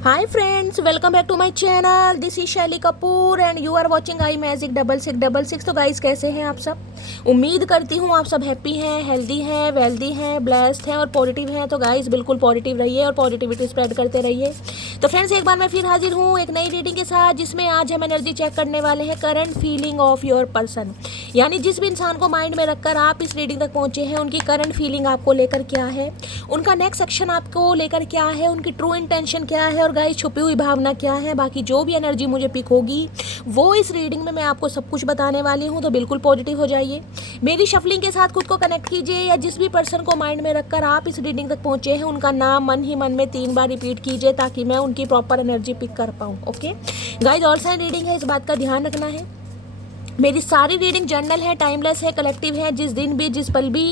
Hi friends, welcome back to my channel. This is शैली Kapoor and you are watching I magic 6666। तो guys कैसे हैं आप सब? उम्मीद करती हूँ आप सब हैप्पी हैं, हेल्दी हैं, वेल्दी हैं, ब्लेस्ड हैं और पॉजिटिव हैं। तो गाइस बिल्कुल पॉजिटिव रहिए और पॉजिटिविटी स्प्रेड करते रहिए। तो फ्रेंड्स एक बार मैं फिर हाजिर हूँ एक नई रीडिंग के साथ, जिसमें आज हम एनर्जी चेक करने वाले हैं current feeling of your person. यानी जिस भी इंसान को माइंड में रखकर आप इस रीडिंग तक पहुँचे हैं, उनकी करंट फीलिंग आपको लेकर क्या है, उनका नेक्स्ट एक्शन आपको लेकर क्या है, उनकी ट्रू इंटेंशन क्या है और गाइस छुपी हुई भावना क्या है। बाकी जो भी एनर्जी मुझे पिक होगी वो इस रीडिंग में मैं आपको सब कुछ बताने वाली हूँ। तो बिल्कुल पॉजिटिव हो जाइए, मेरी शफलिंग के साथ खुद को कनेक्ट कीजिए, या जिस भी पर्सन को माइंड में रखकर आप इस रीडिंग तक पहुँचे हैं उनका नाम मन ही मन में 3 बार रिपीट कीजिए, ताकि मैं उनकी प्रॉपर एनर्जी पिक कर पाऊँ। Okay guys, all sign reading है, इस बात का ध्यान रखना है। मेरी सारी रीडिंग जर्नल है, टाइमलेस है, कलेक्टिव है। जिस दिन भी जिस पल भी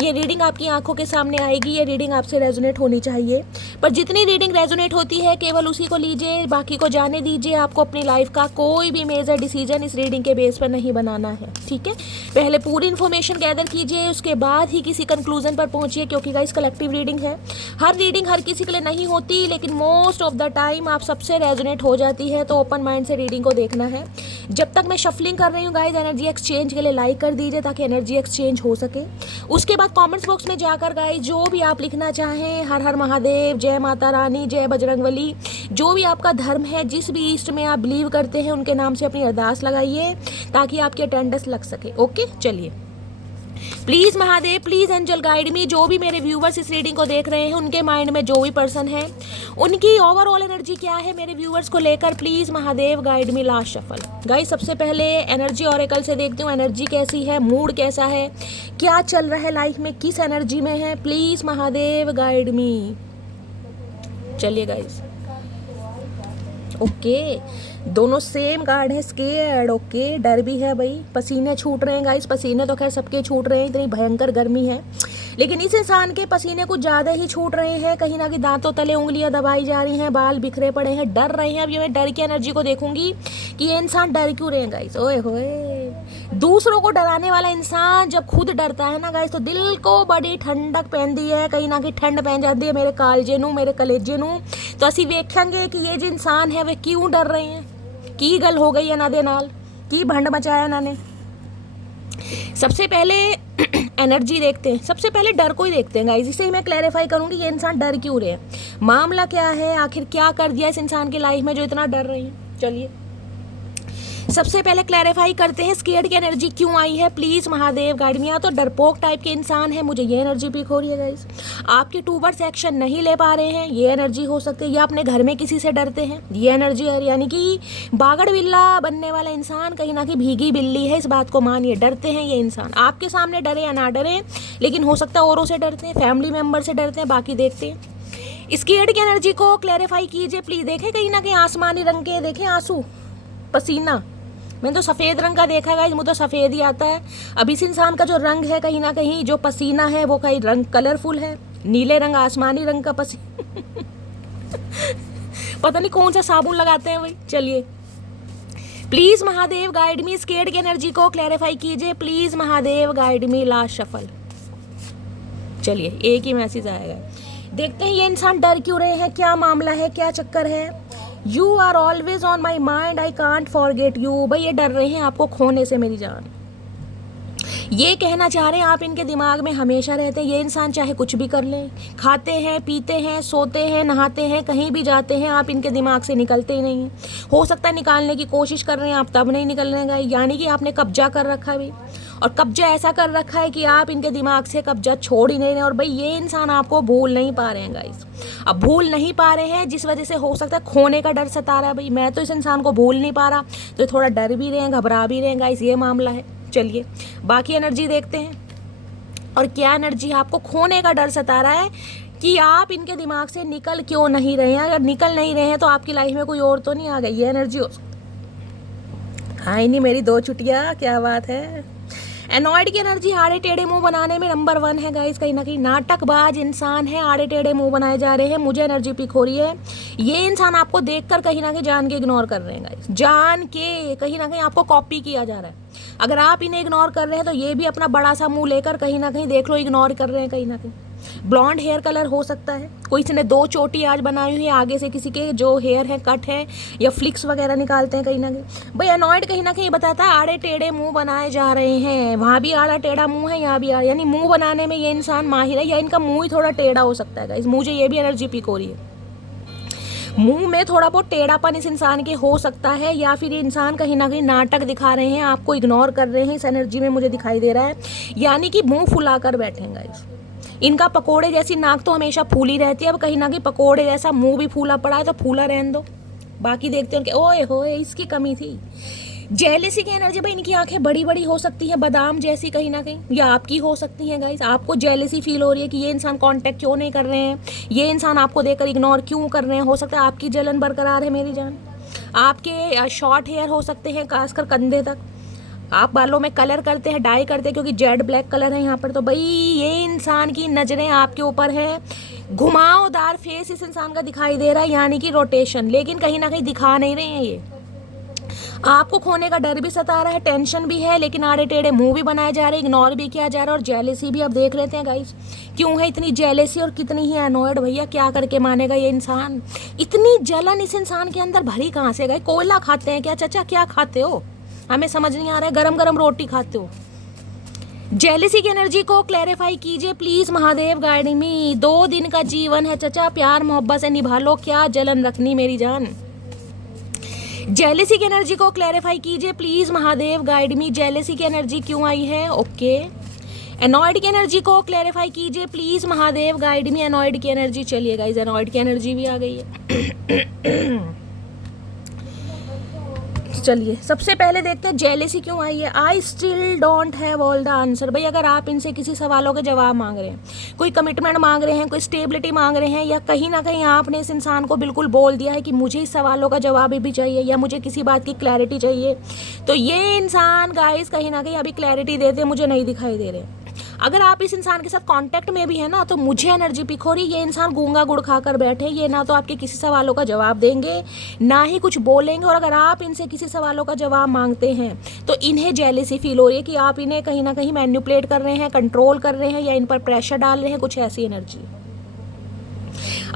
ये रीडिंग आपकी आंखों के सामने आएगी, ये रीडिंग आपसे रेजोनेट होनी चाहिए। पर जितनी रीडिंग रेजोनेट होती है केवल उसी को लीजिए, बाकी को जाने दीजिए। आपको अपनी लाइफ का कोई भी मेजर डिसीजन इस रीडिंग के बेस पर नहीं बनाना है, ठीक है। पहले पूरी इन्फॉर्मेशन गैदर कीजिए, उसके बाद ही किसी कंक्लूजन पर पहुंचिए, क्योंकि गाइस कलेक्टिव रीडिंग है। हर रीडिंग हर किसी के लिए नहीं होती, लेकिन मोस्ट ऑफ द टाइम आप सबसे रेजोनेट हो जाती है। तो ओपन माइंड से रीडिंग को देखना है। जब तक मैं शफलिंग कर रही हूँ गाइस, एनर्जी एक्सचेंज के लिए लाइक कर दीजिए ताकि एनर्जी एक्सचेंज हो सके। उसके बाद कमेंट्स बॉक्स में जाकर गाइस जो भी आप लिखना चाहें, हर हर महादेव, जय माता रानी, जय बजरंगबली, जो भी आपका धर्म है, जिस भी ईस्ट में आप बिलीव करते हैं उनके नाम से अपनी अरदास लगाइए ताकि आपकी अटेंडेंस लग सके। ओके चलिए, please Mahadev, please angel guide me. जो भी मेरे व्यूवर्स इस रीडिंग को देख रहे हैं, उनके माइंड में जो भी पर्सन है, उनकी ओवरऑल एनर्जी क्या है मेरे व्यूवर्स को लेकर, please Mahadev guide me. Last shuffle guys, सबसे पहले एनर्जी ऑरेकल से देखती हूँ एनर्जी कैसी है, मूड कैसा है, क्या चल रहा है लाइफ में, किस एनर्जी में है। प्लीज़ महादेव गाइड मी। चलिए गाइस, ओके दोनों सेम कार्ड है, स्केर्ड। ओके डर भी है भाई, पसीने छूट रहे हैं गाइस। पसीने तो खैर सबके छूट रहे हैं, इतनी भयंकर गर्मी है, लेकिन इस इंसान के पसीने कुछ ज़्यादा ही छूट रहे हैं। कहीं ना कहीं दांतों तले उंगलियां दबाई जा रही हैं, बाल बिखरे पड़े हैं, डर रहे हैं। अब ये मैं डर की एनर्जी को देखूंगी कि ये इंसान डर क्यों रहे हैं गाइस। ओए होए, दूसरों को डराने वाला इंसान जब खुद डरता है ना गाइस, तो दिल को बड़ी ठंडक पैंदी है, कहीं ना कहीं ठंड पैं जाती है मेरे कालजे नू, मेरे कलेजे नू। तो असी वेखेंगे कि ये जो इंसान है वे क्यों डर रहे हैं, की गल हो गई है ना दे नाल, की भंड मचाया ना ने। सबसे पहले एनर्जी देखते हैं, सबसे पहले डर को ही देखते हैं गाइस। इसे मैं क्लैरिफाई करूंगी ये इंसान डर क्यों रहे हैं, मामला क्या है, आखिर क्या कर दिया इस इंसान की लाइफ में जो इतना डर रही है। चलिए सबसे पहले क्लैरिफाई करते हैं स्केर्ड की एनर्जी क्यों आई है। प्लीज़ महादेव गाइड मी। या तो डरपोक टाइप के इंसान है, मुझे ये एनर्जी पिक हो रही है गाइस। आपके टूवर्ड्स एक्शन नहीं ले पा रहे हैं, ये एनर्जी हो सकती है। या अपने घर में किसी से डरते हैं, ये एनर्जी है। यानी कि बागड़ बिल्ला बनने वाला इंसान कहीं ना कहीं भीगी बिल्ली है, इस बात को मानिए। डरते हैं ये इंसान, आपके सामने डरे या ना डरे, लेकिन हो सकता है औरों से डरते हैं, फैमिली मेम्बर से डरते हैं। बाकी देखते हैं स्केर्ड की एनर्जी को क्लैरिफाई कीजिए प्लीज़। देखें कहीं ना कहीं आसमानी रंग के, देखें आंसू, पसीना। मैंने तो सफ़ेद रंग का देखा गाइस, मुझे तो सफ़ेद ही आता है। अब इस इंसान का जो रंग है, कहीं ना कहीं जो पसीना है वो कहीं रंग कलरफुल है, नीले रंग, आसमानी रंग का पसीना पता नहीं कौन सा साबुन लगाते हैं भाई। चलिए please Mahadev guide me, scared की एनर्जी को क्लैरिफाई कीजिए please Mahadev guide me. Last shuffle. चलिए एक ही मैसेज आएगा, देखते हैं ये इंसान डर क्यों रहे हैं, क्या मामला है, क्या चक्कर है। You are always on my mind, I can't forget you. भाई ये डर रहे हैं आपको खोने से मेरी जान, ये कहना चाह रहे हैं आप इनके दिमाग में हमेशा रहते हैं। ये इंसान चाहे कुछ भी कर लें, खाते हैं, पीते हैं, सोते हैं, नहाते हैं, कहीं भी जाते हैं, आप इनके दिमाग से निकलते ही नहीं हैं। हो सकता है निकालने की कोशिश कर रहे हैं आप, तब नहीं निकलने गए। यानी कि आपने कब्जा कर रखा है भाई, और कब्जा ऐसा कर रखा है कि आप इनके दिमाग से कब्जा छोड़ ही नहीं रहे। और भाई ये इंसान आपको भूल नहीं पा रहे हैं गाइस। अब भूल नहीं पा रहे हैं, जिस वजह से हो सकता है खोने का डर सता रहा है। भाई मैं तो इस इंसान को भूल नहीं पा रहा, तो थोड़ा डर भी रहे हैं, घबरा भी रहे हैं गाइस, ये मामला है। चलिए बाकी एनर्जी देखते हैं, और क्या एनर्जी आपको खोने का डर सता रहा है कि आप इनके दिमाग से निकल क्यों नहीं रहे हैं। अगर निकल नहीं रहे हैं तो आपकी लाइफ में कोई और तो नहीं आ गई, ये एनर्जी हो। हाँ नहीं मेरी 2 चुटिया, क्या बात है। एनॉयड की एनर्जी आड़े टेढ़े मुंह बनाने में नंबर 1 है गाइस। कहीं ना कहीं नाटकबाज इंसान है, आड़े टेढ़े मुंह बनाए जा रहे हैं। मुझे एनर्जी पिक हो रही है, ये इंसान आपको देखकर कहीं ना कहीं जान के इग्नोर कर रहे हैं गाइस। जान के कहीं ना कहीं आपको कॉपी किया जा रहा है। अगर आप इन्हें इग्नोर कर रहे हैं तो ये भी अपना बड़ा सा मुंह लेकर कहीं ना कहीं देख लो इग्नोर कर रहे हैं कहीं ना कहीं। ब्लॉन्ड हेयर कलर हो सकता है, कोई से ने 2 चोटी आज बनाई हुई है आगे से, किसी के जो हेयर है कट है या फ्लिक्स वगैरह निकालते हैं कहीं ना कहीं। भाई एनॉयड कहीं ना कहीं बताता है आड़े टेढ़े मुंह बनाए जा रहे हैं, वहाँ भी आड़ा टेढ़ा मुंह है, यहाँ भी यानी मुंह बनाने में ये इंसान माहिर है, या इनका मुंह ही थोड़ा टेढ़ा हो सकता है गाइस। मुझे ये भी एनर्जी पिक हो रही है, मुंह में थोड़ा बहुत टेढ़ापन इस इंसान के हो सकता है, या फिर ये इंसान कहीं ना कहीं नाटक दिखा रहे हैं, आपको इग्नोर कर रहे हैं, इस एनर्जी में मुझे दिखाई दे रहा है। यानी कि मुंह फुला कर बैठेंगे गाइस। इनका पकोड़े जैसी नाक तो हमेशा फूली रहती है, अब कहीं ना कहीं पकोड़े जैसा मुंह भी फूला पड़ा है, तो फूला रहने दो। बाकी देखते हैं कि ओए होए इसकी कमी थी। जेलेसी की एनर्जी भाई, इनकी आंखें बड़ी बड़ी हो सकती हैं बादाम जैसी कहीं ना कहीं, या आपकी हो सकती हैं गाइस। आपको जेलेसी फील हो रही है कि ये इंसान कांटेक्ट क्यों नहीं कर रहे हैं, ये इंसान आपको देखकर इग्नोर क्यों कर रहे हैं। हो सकता है आपकी जलन बरकरार है मेरी जान। आपके शॉर्ट हेयर हो सकते हैं खासकर कंधे तक, आप बालों में कलर करते हैं, डाई करते हैं, क्योंकि जेड ब्लैक कलर है यहाँ पर। तो भाई ये इंसान की नज़रें आपके ऊपर है, घुमावदार फेस इस इंसान का दिखाई दे रहा है, यानी कि रोटेशन, लेकिन कहीं ना कहीं दिखा नहीं रहे हैं ये। आपको खोने का डर भी सता रहा है, टेंशन भी है, लेकिन आड़े टेढ़े मुंह भी बनाए जा रहे हैं, इग्नोर भी किया जा रहा है, और जेलेसी भी। अब देख लेते हैं गाइस क्यों है इतनी जेलेसी और कितनी ही एनॉयड। भैया क्या करके मानेगा ये इंसान, इतनी जलन इस इंसान के अंदर भरी कहाँ से गई। कोयला खाते हैं क्या चाचा, क्या खाते हो, हमें समझ नहीं आ रहा है। गरम गरम रोटी खाते हो। जेलेसी की एनर्जी को क्लैरिफाई कीजिए प्लीज महादेव, गाइडिंग मी। 2 दिन का जीवन है चचा, प्यार मोहब्बत से निभा लो, क्या जलन रखनी मेरी जान। जेलेसी की एनर्जी को क्लैरिफाई कीजिए please Mahadev, guide me. Jealousy की एनर्जी क्यों आई है, ओके। एनॉयड की एनर्जी को क्लैरिफाई कीजिए please Mahadev, guide me. Annoyed की एनर्जी, चलिए गाइस एनॉयड की एनर्जी भी आ गई है। चलिए सबसे पहले देखते हैं जेलेसी क्यों आई है। I still don't have all the answer. भाई अगर आप इनसे किसी सवालों के जवाब मांग रहे हैं, कोई कमिटमेंट मांग रहे हैं, कोई स्टेबिलिटी मांग रहे हैं, या कहीं ना कहीं आपने इस इंसान को बिल्कुल बोल दिया है कि मुझे इस सवालों का जवाब भी चाहिए, या मुझे किसी बात की क्लैरिटी चाहिए, तो ये इंसान गाइस कहीं ना कहीं अभी क्लैरिटी देते मुझे नहीं दिखाई दे रहे। अगर आप इस इंसान के साथ कांटेक्ट में भी है ना, तो मुझे एनर्जी पिक हो रही, ये इंसान गूंगा गुड़ खाकर बैठे, ये ना तो आपके किसी सवालों का जवाब देंगे, ना ही कुछ बोलेंगे। और अगर आप इनसे किसी सवालों का जवाब मांगते हैं तो इन्हें जेलेसी फील हो रही है कि आप इन्हें कहीं ना कहीं मैनिपुलेट कर रहे हैं, कंट्रोल कर रहे हैं, या इन पर प्रेशर डाल रहे हैं, कुछ ऐसी energy.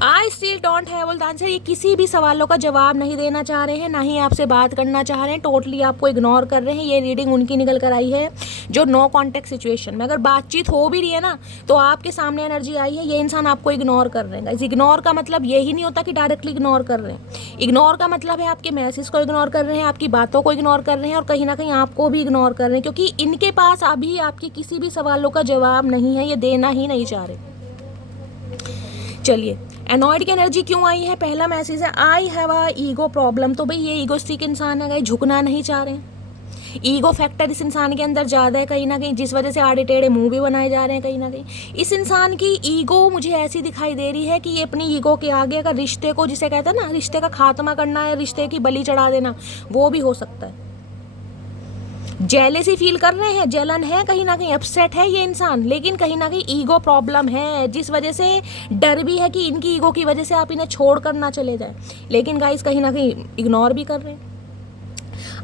I still don't have all the answer. ये किसी भी सवालों का जवाब नहीं देना चाह रहे हैं, ना ही आपसे बात करना चाह रहे हैं, टोटली आपको इग्नोर कर रहे हैं। ये रीडिंग उनकी निकल कर आई है जो नो कॉन्टेक्ट सिचुएशन में, अगर बातचीत हो भी रही है ना, तो आपके सामने एनर्जी आई है, ये इंसान आपको इग्नोर कर रहे हैं। इग्नोर का मतलब यही नहीं होता कि डायरेक्टली इग्नोर कर रहे हैं। इग्नोर का मतलब है आपके मैसेज को इग्नोर कर रहे हैं, आपकी बातों को इग्नोर कर रहे हैं, और कहीं ना कहीं आपको भी इग्नोर कर रहे हैं, क्योंकि इनके पास अभी आपके किसी भी सवालों का जवाब नहीं है, ये देना ही नहीं चाह रहे। चलिए एनॉयड की एनर्जी क्यों आई है। पहला मैसेज है I have a ego problem. तो भाई ये ईगोस्टिक इंसान है, झुकना नहीं चाह रहे हैं। ईगो फैक्टर इस इंसान के अंदर ज़्यादा है कहीं ना कहीं, जिस वजह से आड़े टेढ़े मुंह भी बनाए जा रहे हैं कहीं ना कहीं। इस इंसान की ईगो मुझे ऐसी दिखाई दे रही है कि ये अपनी ईगो के आगे अगर रिश्ते को, जिसे कहते हैं ना, रिश्ते का खात्मा करना है, रिश्ते की बलि चढ़ा देना, वो भी हो सकता है। जेलेसी फील कर रहे हैं, जलन है, कहीं ना कहीं अपसेट है ये इंसान, लेकिन कहीं ना कहीं ईगो प्रॉब्लम है, जिस वजह से डर भी है कि इनकी ईगो की वजह से आप इन्हें छोड़ कर ना चले जाए, लेकिन गाइस कहीं ना कहीं इग्नोर भी कर रहे हैं।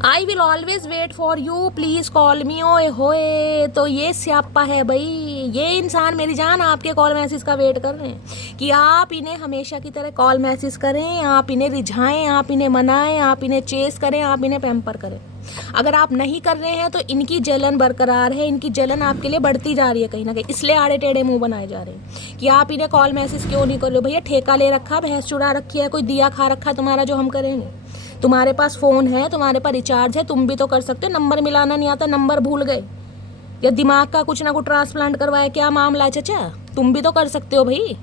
I will always wait for you please call me. ओए होए, तो ये स्यापा है भाई, ये इंसान मेरी जान आपके कॉल मैसेज का वेट कर रहे हैं कि आप इन्हें हमेशा की तरह कॉल मैसेज करें, आप इन्हें रिझाएं, आप इन्हें मनाएं, आप इन्हें चेस करें, आप इन्हें पैम्पर करें। अगर आप नहीं कर रहे हैं तो इनकी जलन बरकरार है, इनकी जलन आपके लिए बढ़ती जा रही है कहीं ना कहीं, इसलिए आड़े टेढ़े मुंह बनाए जा रहे हैं कि आप इन्हें कॉल मैसेज क्यों नहीं कर रहे हो। भैया ठेका ले रखा, भैंस चुरा रखी है, कोई दिया खा रखा है तुम्हारा जो हम करेंगे। तुम्हारे पास फ़ोन है, तुम्हारे पास रिचार्ज है, तुम भी तो कर सकते हो। नंबर मिलाना नहीं आता, नंबर भूल गए, या दिमाग का कुछ ना कुछ ट्रांसप्लांट करवाया, क्या मामला है चचा, तुम भी तो कर सकते हो भाई।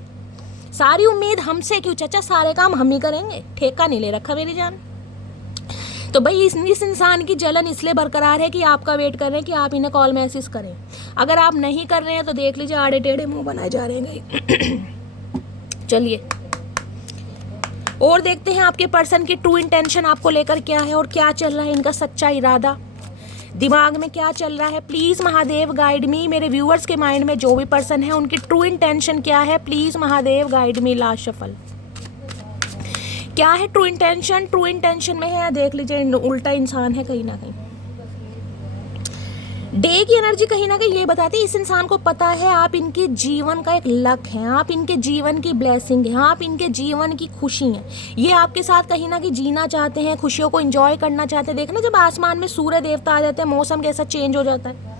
सारी उम्मीद हमसे क्यों चचा, सारे काम हम ही करेंगे, ठेका नहीं ले रखा मेरी जान। तो भाई इस इंसान की जलन इसलिए बरकरार है कि आपका वेट कर रहे हैं कि आप इन्हें कॉल मैसेज करें। अगर आप नहीं कर रहे हैं तो देख लीजिए आड़े टेढ़े मुंह बनाए जा रहे हैं। चलिए और देखते हैं आपके पर्सन की ट्रू इंटेंशन आपको लेकर क्या है, और क्या चल रहा है इनका सच्चा इरादा, दिमाग में क्या चल रहा है। Please Mahadev guide me. मेरे व्यूअर्स के माइंड में जो भी पर्सन है उनकी ट्रू इंटेंशन क्या है, please Mahadev guide me. Last shuffle क्या है ट्रू इंटेंशन। ट्रू इंटेंशन में है, देख लीजिए उल्टा इंसान है कहीं ना कहीं। डे की एनर्जी कहीं ना कहीं ये बताती है इस इंसान को पता है आप इनके जीवन का एक लक्ष्य हैं, आप इनके जीवन की ब्लेसिंग है, आप इनके जीवन की खुशी हैं, ये आपके साथ कहीं ना कहीं जीना चाहते हैं, खुशियों को एंजॉय करना चाहते हैं। देखना जब आसमान में सूर्य देवता आ जाते हैं मौसम कैसा चेंज हो जाता है।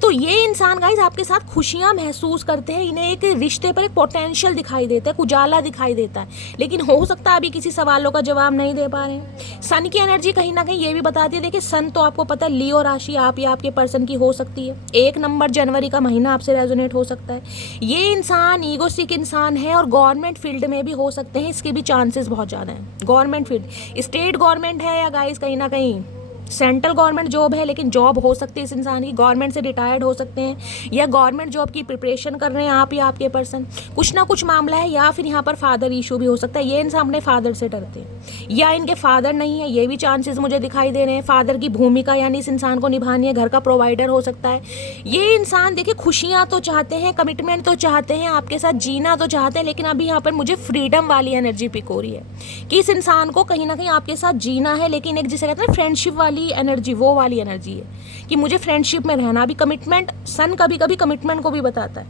तो ये इंसान गाइस आपके साथ खुशियां महसूस करते हैं, इन्हें एक रिश्ते पर एक पोटेंशियल दिखाई देता है, उजाला दिखाई देता है, लेकिन हो सकता है अभी किसी सवालों का जवाब नहीं दे पा रहे हैं। सन की एनर्जी कहीं ना कहीं ये भी बताती है, देखिए सन तो आपको पता है लियो राशि आप या आपके पर्सन की हो सकती है। 1 नंबर जनवरी का महीना आपसे रेजोनेट हो सकता है। ये इंसान ईगोस्टिक इंसान है और गवर्नमेंट फील्ड में भी हो सकते हैं, इसके भी चांसेस बहुत ज़्यादा हैं। गवर्नमेंट फील्ड स्टेट गवर्नमेंट है या गाइस कहीं ना कहीं सेंट्रल गवर्नमेंट जॉब है, लेकिन जॉब हो सकती है इस इंसान की, गवर्नमेंट से रिटायर्ड हो सकते हैं या गवर्नमेंट जॉब की प्रिपरेशन कर रहे हैं आप या आपके पर्सन, कुछ ना कुछ मामला है, या फिर यहाँ पर फादर इशू भी हो सकता है। ये इंसान अपने फादर से डरते हैं या इनके फादर नहीं है, ये भी चांसेस मुझे दिखाई दे रहे हैं। फादर की भूमिका यानी इस इंसान को निभानी है, घर का प्रोवाइडर हो सकता है। ये इंसान देखिए खुशियाँ तो चाहते हैं, कमिटमेंट तो चाहते हैं, आपके साथ जीना तो चाहते हैं, लेकिन अभी यहाँ पर मुझे फ्रीडम वाली एनर्जी पिक हो रही है कि इस इंसान को कहीं ना कहीं आपके साथ जीना है, लेकिन एक जिसे कहते हैं फ्रेंडशिप वाली एनर्जी, वो वाली एनर्जी है कि मुझे फ्रेंडशिप में रहना। अभी कमिटमेंट सन कभी कभी कमिटमेंट को भी बताता है,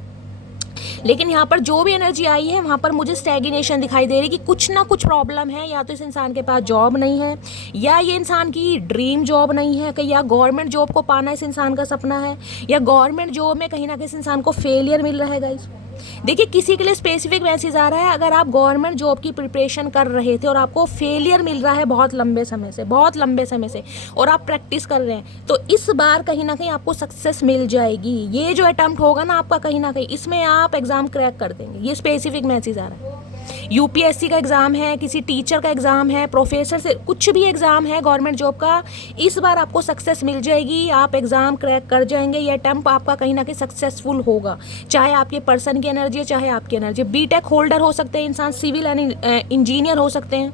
लेकिन यहाँ पर जो भी एनर्जी आई है वहाँ पर मुझे स्टैग्नेशन दिखाई दे रही है कि कुछ ना कुछ प्रॉब्लम है, या तो इस इंसान के पास जॉब नहीं है, या ये इंसान की ड्रीम जॉब नहीं है, कि या गवर्नमेंट जॉब को पाना इस इंसान का सपना है, या गवर्नमेंट जॉब में कहीं ना कहीं इस इंसान को फेलियर मिल रहा है। गाइस देखिए किसी के लिए स्पेसिफिक मैसेज आ रहा है, अगर आप गवर्नमेंट जॉब की प्रिपरेशन कर रहे थे और आपको फेलियर मिल रहा है बहुत लंबे समय से और आप प्रैक्टिस कर रहे हैं, तो इस बार कहीं ना कहीं आपको सक्सेस मिल जाएगी। ये जो अटेम्प्ट होगा ना आपका, कहीं ना कहीं इसमें आप एग्ज़ाम क्रैक कर देंगे, ये स्पेसिफिक मैसेज आ रहा है। यूपीएससी का एग्ज़ाम है, किसी टीचर का एग्ज़ाम है, प्रोफेसर से कुछ भी एग्ज़ाम है गवर्नमेंट जॉब का, इस बार आपको सक्सेस मिल जाएगी, आप एग्ज़ाम क्रैक कर जाएंगे, ये अटेम्प्ट आपका कहीं ना कहीं सक्सेसफुल होगा, चाहे आपके पर्सन की एनर्जी है चाहे आपकी एनर्जी। बीटेक होल्डर हो सकते हैं इंसान, सिविल इंजीनियर हो सकते हैं,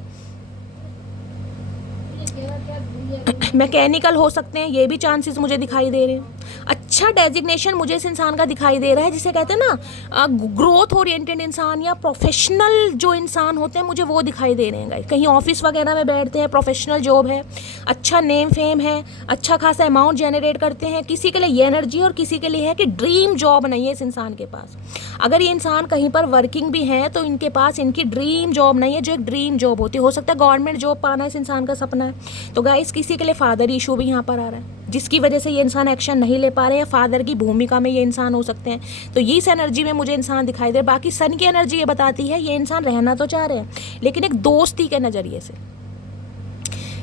मैकेनिकल हो सकते हैं, ये भी चांसेस मुझे दिखाई दे रहे हैं। अच्छा डेजिग्नेशन मुझे इस इंसान का दिखाई दे रहा है, जिसे कहते हैं ना ग्रोथ ओरिएंटेड इंसान या प्रोफेशनल जो इंसान होते हैं, मुझे वो दिखाई दे रहे हैं गाइस। कहीं ऑफिस वगैरह में बैठते हैं, प्रोफेशनल जॉब है, अच्छा नेम फेम है, अच्छा खासा अमाउंट जनरेट करते हैं। किसी के लिए ये एनर्जी और किसी के लिए है कि ड्रीम जॉब नहीं है इस इंसान के पास। अगर ये इंसान कहीं पर वर्किंग भी है तो इनके पास इनकी ड्रीम जॉब नहीं है, जो एक ड्रीम जॉब होती है। हो सकता है गवर्नमेंट जॉब पाना इस इंसान का सपना है। तो गाइस किसी के लिए फादर इशू भी यहाँ पर आ रहा है, जिसकी वजह से ये इंसान एक्शन नहीं ले पा रहे हैं, फादर की भूमिका में ये इंसान हो सकते हैं। तो ये इस एनर्जी में मुझे इंसान दिखाई दे। बाकी सन की एनर्जी ये बताती है ये इंसान रहना तो चाह रहे हैं, लेकिन एक दोस्ती के नज़रिए से।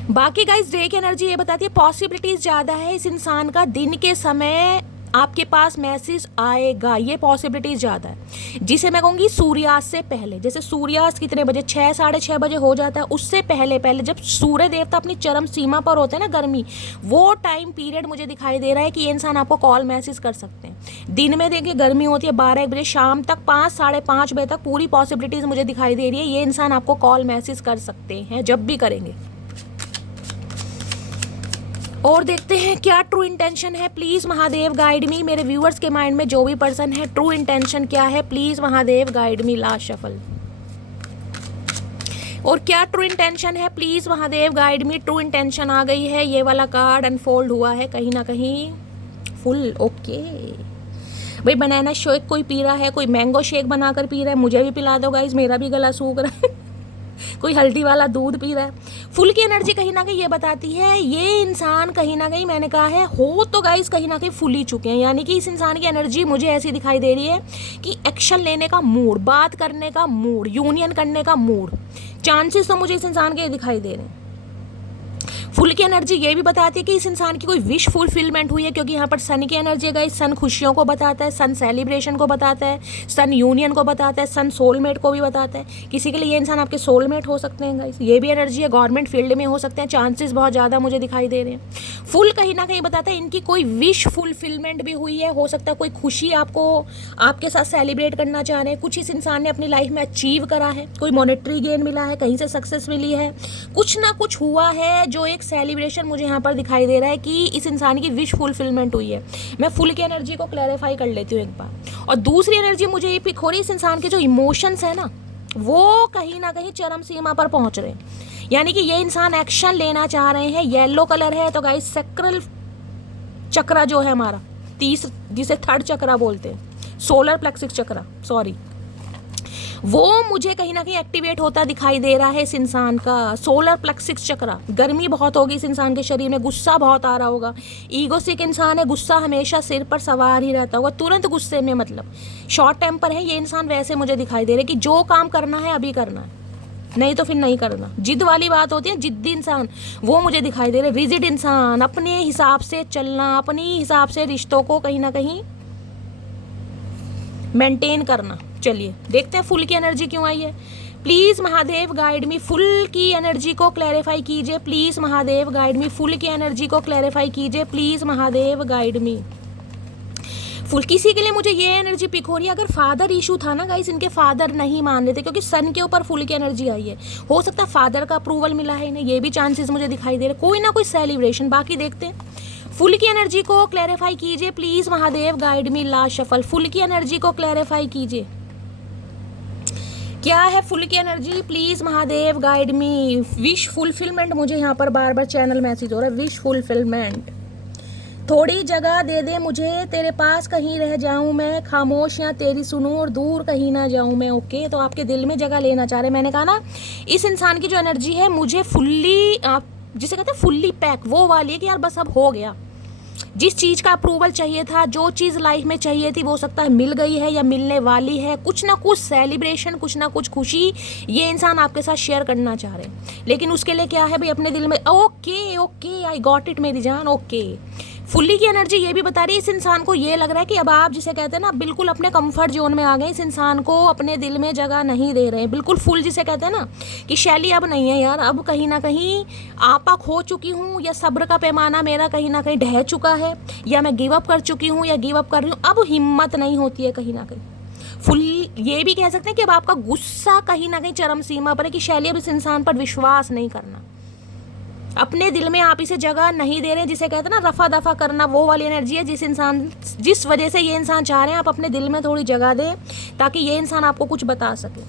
बाकी गाइस डे की एनर्जी ये बताती है पॉसिबिलिटीज़ ज़्यादा है इस इंसान का, दिन के समय आपके पास मैसेज आएगा, ये पॉसिबिलिटीज़ ज़्यादा है। जिसे मैं कहूँगी सूर्यास्त से पहले, जैसे सूर्यास्त कितने बजे, 6 साढ़े 6 बजे हो जाता है, उससे पहले जब सूर्य देवता अपनी चरम सीमा पर होते हैं ना, गर्मी, वो टाइम पीरियड मुझे दिखाई दे रहा है कि ये इंसान आपको कॉल मैसेज कर सकते हैं। दिन में देखिए गर्मी होती है 12-1 बजे, शाम तक 5 साढ़े 5 बजे तक पूरी पॉसिबिलिटीज़ मुझे दिखाई दे रही है, ये इंसान आपको कॉल मैसेज कर सकते हैं जब भी करेंगे। और देखते हैं क्या ट्रू इंटेंशन है। प्लीज़ महादेव गाइड मी, मेरे व्यूअर्स के माइंड में जो भी पर्सन है ट्रू इंटेंशन क्या है, please Mahadev guide me. Last shuffle. और क्या ट्रू इंटेंशन है, please Mahadev guide me. True intention आ गई है, ये वाला कार्ड अनफोल्ड हुआ है कहीं ना कहीं फुल। ओके भाई, बनाना शेक कोई पी रहा है, कोई मैंगो शेक बनाकर पी रहा है, मुझे भी पिला दो गाइस, मेरा भी गला सूख रहा है। कोई हल्दी वाला दूध पी रहा है। फुल की एनर्जी कहीं ना कहीं ये बताती है ये इंसान कहीं ना कहीं, मैंने कहा है हो तो गाइस कहीं ना कहीं फुल ही चुके हैं, यानी कि इस इंसान की एनर्जी मुझे ऐसी दिखाई दे रही है कि एक्शन लेने का मूड, बात करने का मूड, यूनियन करने का मूड, चांसेस तो मुझे इस इंसान के दिखाई दे रहे हैं। फुल की एनर्जी ये भी बताती है कि इस इंसान की कोई विश फुलफिलमेंट हुई है, क्योंकि यहाँ पर सन की एनर्जी है गाइस। सन खुशियों को बताता है, सन सेलिब्रेशन को बताता है, सन यूनियन को बताता है, सन सोलमेट को भी बताता है। किसी के लिए ये इंसान आपके सोलमेट हो सकते हैं गाइस, ये भी एनर्जी है। गवर्नमेंट फील्ड में हो सकते हैं, चांसेस बहुत ज़्यादा मुझे दिखाई दे रहे हैं। फुल कहीं ना कहीं बताता है इनकी कोई विश फुलफिलमेंट भी हुई है, हो सकता है कोई खुशी आपको आपके साथ सेलिब्रेट करना चाह रहे हैं, कुछ इस इंसान ने अपनी लाइफ में अचीव करा है, कोई मॉनेटरी गेन मिला है, कहीं से सक्सेस मिली है, कुछ ना कुछ हुआ है जो एक सेलिब्रेशन मुझे यहाँ पर दिखाई दे रहा है कि इस इंसान की विश फुलफिलमेंट हुई है। मैं फुल की एनर्जी को क्लैरिफाई कर लेती हूँ एक बार। और दूसरी एनर्जी मुझे ये पिक हो रही है, इस इंसान के जो इमोशंस है ना, वो कहीं ना कहीं चरम सीमा पर पहुँच रहे हैं, यानी कि ये इंसान एक्शन लेना चाह रहे हैं। येलो कलर है तो गाइस सैक्रल चक्रा जो है हमारा जिसे थर्ड चक्रा बोलते हैं, सोलर प्लेक्सिस चक्रा, सॉरी, वो मुझे कहीं ना कहीं एक्टिवेट होता दिखाई दे रहा है इस इंसान का। सोलर प्लेक्सिस चक्रा, गर्मी बहुत होगी इस इंसान के शरीर में, गुस्सा बहुत आ रहा होगा, ईगोसिक इंसान है, गुस्सा हमेशा सिर पर सवार ही रहता होगा, तुरंत गुस्से में, मतलब शॉर्ट टेम्पर है ये इंसान। वैसे मुझे दिखाई दे रहा है कि जो काम करना है अभी करना है, नहीं तो फिर नहीं करना। जिद वाली बात होती है, जिद्दी इंसान, वो मुझे दिखाई दे रहा है। रिजिड इंसान, अपने हिसाब से चलना, अपने हिसाब से रिश्तों को कहीं ना कहीं मेंटेन करना। चलिए देखते हैं फुल की एनर्जी क्यों आई है। Please Mahadev guide me, full की एनर्जी को क्लैरिफाई कीजिए। Please Mahadev guide me, full की एनर्जी को क्लैरिफाई कीजिए। Please Mahadev guide me. Full किसी के लिए मुझे ये एनर्जी पिक हो रही है, अगर फादर इशू था ना गाइस, इनके फादर नहीं मान रहे थे, क्योंकि सन के ऊपर फुल की एनर्जी आई है। हो सकता है फादर का अप्रूवल मिला है इन्हें, ये भी चांसेस मुझे दिखाई दे रहे, कोई ना कोई सेलिब्रेशन। बाकी देखते हैं फुल की एनर्जी को क्लैरिफाई कीजिए। Please Mahadev guide me. Last shuffle, full की एनर्जी को क्लैरिफाई कीजिए, क्या है फुल की energy. Please Mahadev guide me. Wish fulfilment, मुझे यहाँ पर बार बार चैनल मैसेज हो रहा है, विश फुलफिलमेंट। थोड़ी जगह दे दे मुझे, तेरे पास कहीं रह जाऊं मैं, खामोश या तेरी सुनूं और दूर कहीं ना जाऊं मैं। ओके, तो आपके दिल में जगह लेना चाह रहे। मैंने कहा ना, इस इंसान की जो एनर्जी है मुझे फुल्ली, जिसे कहते हैं फुल्ली पैक, वो वाली है कि यार बस अब हो गया। जिस चीज़ का अप्रूवल चाहिए था, जो चीज़ लाइफ में चाहिए थी, वो सकता है मिल गई है या मिलने वाली है। कुछ ना कुछ सेलिब्रेशन, कुछ ना कुछ खुशी ये इंसान आपके साथ शेयर करना चाह रहे हैं। लेकिन उसके लिए क्या है भाई, अपने दिल में okay okay I got it मेरी जान। ओके, फुल्ली की एनर्जी ये भी बता रही है इस इंसान को ये लग रहा है कि अब आप जिसे कहते हैं ना, बिल्कुल अपने कंफर्ट जोन में आ गए। इस इंसान को अपने दिल में जगह नहीं दे रहे हैं, बिल्कुल फुल जिसे कहते हैं ना कि शैली अब नहीं है यार, अब कहीं ना कहीं आपा खो चुकी हूँ, या सब्र का पैमाना मेरा कहीं ना कहीं ढह चुका है, या मैं गिव अप कर चुकी हूँ या गिव अप कर रही हूँ। अब हिम्मत नहीं होती है कहीं ना कहीं। फुल ये भी कह सकते हैं कि अब आपका गुस्सा कहीं ना कहीं चरम सीमा पर है कि शैली अब इस इंसान पर विश्वास नहीं करना, अपने दिल में आप इसे जगह नहीं दे रहे हैं, जिसे कहते हैं ना रफा दफा करना। वो वाली एनर्जी है जिस वजह से ये इंसान चाह रहे हैं आप अपने दिल में थोड़ी जगह दें, ताकि ये इंसान आपको कुछ बता सके।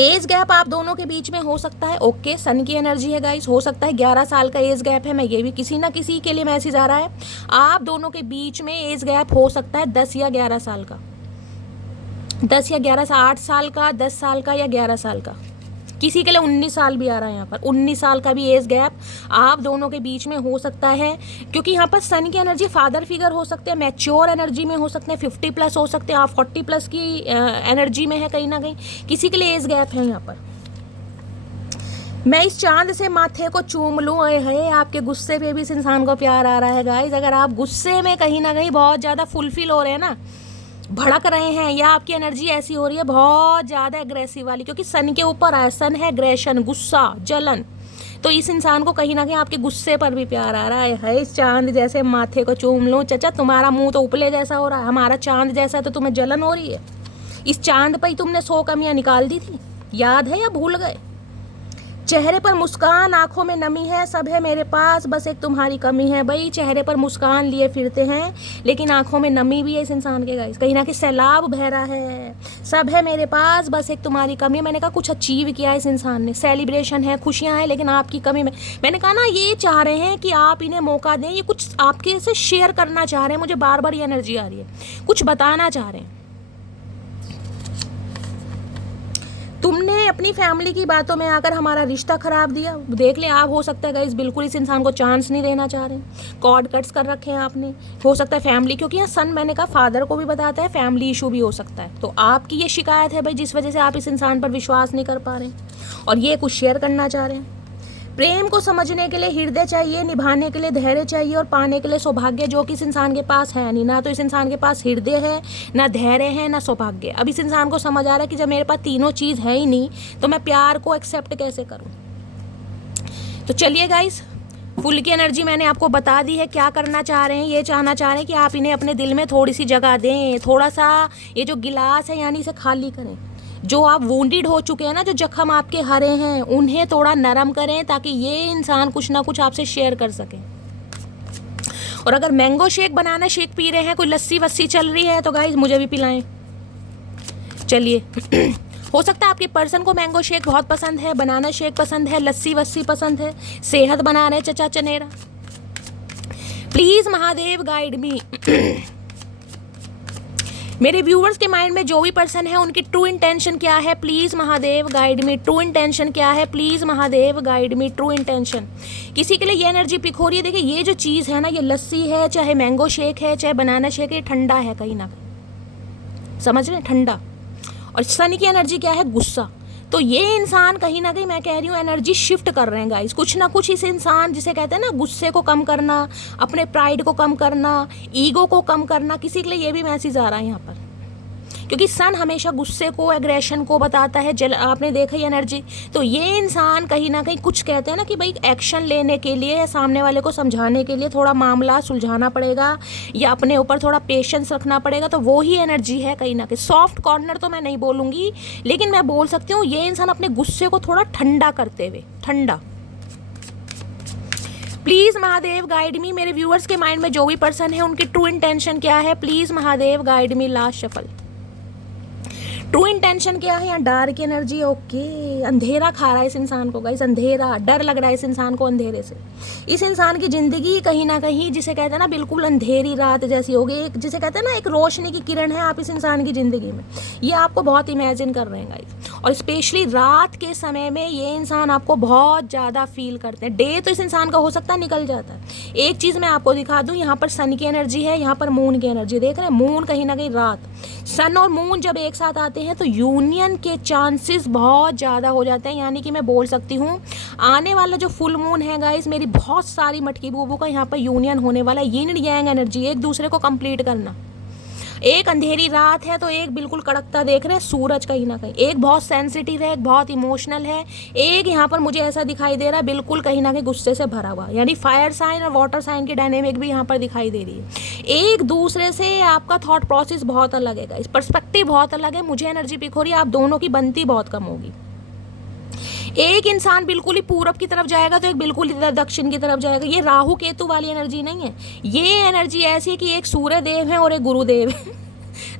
एज गैप आप दोनों के बीच में हो सकता है। ओके, सन की एनर्जी है गाइस, हो सकता है 11 साल का एज गैप है। मैं ये भी किसी ना किसी के लिए मैसेज आ रहा है, आप दोनों के बीच में एज गैप हो सकता है 10 या 11 साल का, 10 या 11 साल, 8 साल का, 10 साल का या 11 साल का। किसी के लिए 19 साल भी आ रहा है यहाँ पर, 19 साल का भी एज गैप आप दोनों के बीच में हो सकता है। क्योंकि यहाँ पर सन की एनर्जी फादर फिगर हो सकते हैं, मैच्योर एनर्जी में हो सकते हैं, 50 प्लस हो सकते हैं, आप 40 प्लस की एनर्जी में है कहीं ना कहीं। किसी के लिए एज गैप है यहाँ पर। मैं इस चांद से माथे को चूम लूँ, है आपके गुस्से पे भी इस इंसान को प्यार आ रहा है गाइस। अगर आप गुस्से में कहीं ना कहीं बहुत ज़्यादा फुलफिल हो रहे हैं ना, भड़क रहे हैं, या आपकी एनर्जी ऐसी हो रही है बहुत ज़्यादा एग्रेसिव वाली, क्योंकि सन के ऊपर है, सन है एग्रेशन, गुस्सा, जलन, तो इस इंसान को कहीं ना कहीं आपके गुस्से पर भी प्यार आ रहा है। इस चांद जैसे माथे को चूम लूँ, चचा तुम्हारा मुंह तो उपले जैसा हो रहा है, हमारा चांद जैसा, तो तुम्हें जलन हो रही है। इस चांद पर ही तुमने 100 कमियाँ निकाल दी थी, याद है या भूल गए। चेहरे पर मुस्कान, आंखों में नमी है, सब है मेरे पास, बस एक तुम्हारी कमी है। भाई चेहरे पर मुस्कान लिए फिरते हैं, लेकिन आंखों में नमी भी है इस इंसान के गाइस, कहीं ना कहीं सैलाब बह रहा है। सब है मेरे पास, बस एक तुम्हारी कमी है। मैंने कहा कुछ अचीव किया इस इंसान ने, सेलिब्रेशन है, खुशियाँ हैं, लेकिन आपकी कमी में, मैंने कहा ना ये चाह रहे हैं कि आप इन्हें मौका दें, ये कुछ आपके से शेयर करना चाह रहे हैं। मुझे बार बार ये एनर्जी आ रही है, कुछ बताना चाह रहे हैं। तुमने अपनी फैमिली की बातों में आकर हमारा रिश्ता खराब दिया, देख ले आप। हो सकता है गाइस बिल्कुल इस इंसान को चांस नहीं देना चाह रहे, कॉर्ड कट्स कर रखे हैं आपने। हो सकता है फैमिली, क्योंकि यहाँ सन मैंने कहा फादर को भी बताता है, फैमिली इशू भी हो सकता है। तो आपकी ये शिकायत है भाई, जिस वजह से आप इस इंसान पर विश्वास नहीं कर पा रहे और ये कुछ शेयर करना चाह रहे हैं। प्रेम को समझने के लिए हृदय चाहिए, निभाने के लिए धैर्य चाहिए और पाने के लिए सौभाग्य, जो कि इस इंसान के पास है नहीं। ना तो इस इंसान के पास हृदय है, ना धैर्य है, ना सौभाग्य। अब इस इंसान को समझ आ रहा है कि जब मेरे पास तीनों चीज़ है ही नहीं, तो मैं प्यार को एक्सेप्ट कैसे करूं। तो चलिए गाइस, फुल की एनर्जी मैंने आपको बता दी है क्या करना चाह रहे हैं। ये चाहना चाह रहे हैं कि आप इन्हें अपने दिल में थोड़ी सी जगह दें, थोड़ा सा ये जो गिलास है यानी इसे खाली करें। जो आप वोंडेड हो चुके हैं ना, जो जख्म आपके हरे हैं, उन्हें थोड़ा नरम करें, ताकि ये इंसान कुछ ना कुछ आपसे शेयर कर सके। और अगर मैंगो शेक बनाना, शेक पी रहे हैं, कोई लस्सी वस्सी चल रही है, तो गाइस मुझे भी पिलाएं। चलिए हो सकता है आपके पर्सन को मैंगो शेक बहुत पसंद है, बनाना शेक पसंद है, लस्सी वस्सी पसंद है, सेहत बना रहे चचा चनेरा। Please Mahadev guide me. मेरे व्यूअर्स के माइंड में जो भी पर्सन है उनकी ट्रू इंटेंशन क्या है, please Mahadev guide me. True intention क्या है, please Mahadev guide me. True intention किसी के लिए ये एनर्जी पिक हो रही है। देखिए ये जो चीज़ है ना, ये लस्सी है, चाहे मैंगो शेक है, चाहे बनाना शेक है, ठंडा है कहीं ना कहीं, समझ रहे हैं, ठंडा। और सन की एनर्जी क्या है, गुस्सा। तो ये इंसान कहीं ना कहीं, मैं कह रही हूँ, एनर्जी शिफ्ट कर रहे हैं गाइस। कुछ ना कुछ इस इंसान, जिसे कहते हैं ना गुस्से को कम करना, अपने प्राइड को कम करना, ईगो को कम करना, किसी के लिए ये भी मैसेज आ रहा है यहाँ पर, क्योंकि सन हमेशा गुस्से को, एग्रेशन को बताता है। आपने देखा ही एनर्जी। तो ये इंसान कहीं ना कहीं, कुछ कहते हैं ना कि भाई एक्शन लेने के लिए या सामने वाले को समझाने के लिए थोड़ा मामला सुलझाना पड़ेगा या अपने ऊपर थोड़ा पेशेंस रखना पड़ेगा। तो वो ही एनर्जी है कहीं ना कहीं। सॉफ्ट कॉर्नर तो मैं नहीं बोलूँगी, लेकिन मैं बोल सकती हूँ ये इंसान अपने गुस्से को थोड़ा ठंडा करते हुए, ठंडा। Please Mahadev guide me. मेरे व्यूअर्स के माइंड में जो भी पर्सन है उनकी ट्रू इंटेंशन क्या है, please Mahadev guide me. Last shuffle. True intention क्या है यहाँ, डार्क एनर्जी। ओके, अंधेरा खा रहा है इस इंसान को गाइस, अंधेरा, डर लग रहा है इस इंसान को अंधेरे से। इस इंसान की ज़िंदगी कहीं ना कहीं, जिसे कहते हैं ना बिल्कुल अंधेरी रात जैसी होगी, एक जिसे कहते हैं ना एक रोशनी की किरण है आप इस इंसान की ज़िंदगी में। ये आपको बहुत इमेजिन कर रहे हैं गाइस। और स्पेशली रात के समय में ये इंसान आपको बहुत ज़्यादा फील करते हैं। डे तो इस इंसान का हो सकता है निकल जाता है। एक चीज़ मैं आपको दिखा दूँ, यहाँ पर सन की एनर्जी है, यहाँ पर मून की एनर्जी। देख रहे हैं, मून कहीं ना कहीं रात। सन और मून जब एक साथ आते हैं तो यूनियन के चांसेस बहुत ज़्यादा हो जाते हैं। यानी कि मैं बोल सकती हूँ आने वाला जो फुल मून है गाइस, मेरी बहुत सारी मटकी बूबू का यहाँ पर यूनियन होने वाला है। यिन यांग एनर्जी, एक दूसरे को कंप्लीट करना। एक अंधेरी रात है तो एक बिल्कुल कड़कता देख रहे हैं सूरज कहीं ना कहीं। एक बहुत सेंसिटिव है, एक बहुत इमोशनल है, एक यहाँ पर मुझे ऐसा दिखाई दे रहा है बिल्कुल कहीं ना कहीं गुस्से से भरा हुआ। यानी फायर साइन और वाटर साइन की डायनेमिक भी यहाँ पर दिखाई दे रही है। एक दूसरे से आपका थॉट प्रोसेस बहुत अलग है, इस पर्सपेक्टिव बहुत अलग है। मुझे एनर्जी पिक हो रही है, आप दोनों की बनती बहुत कम होगी। एक इंसान बिल्कुल ही पूरब की तरफ जाएगा तो एक बिल्कुल ही दक्षिण की तरफ जाएगा। ये राहु केतु वाली एनर्जी नहीं है। ये एनर्जी ऐसी है कि एक सूर्य देव है और एक गुरुदेव है।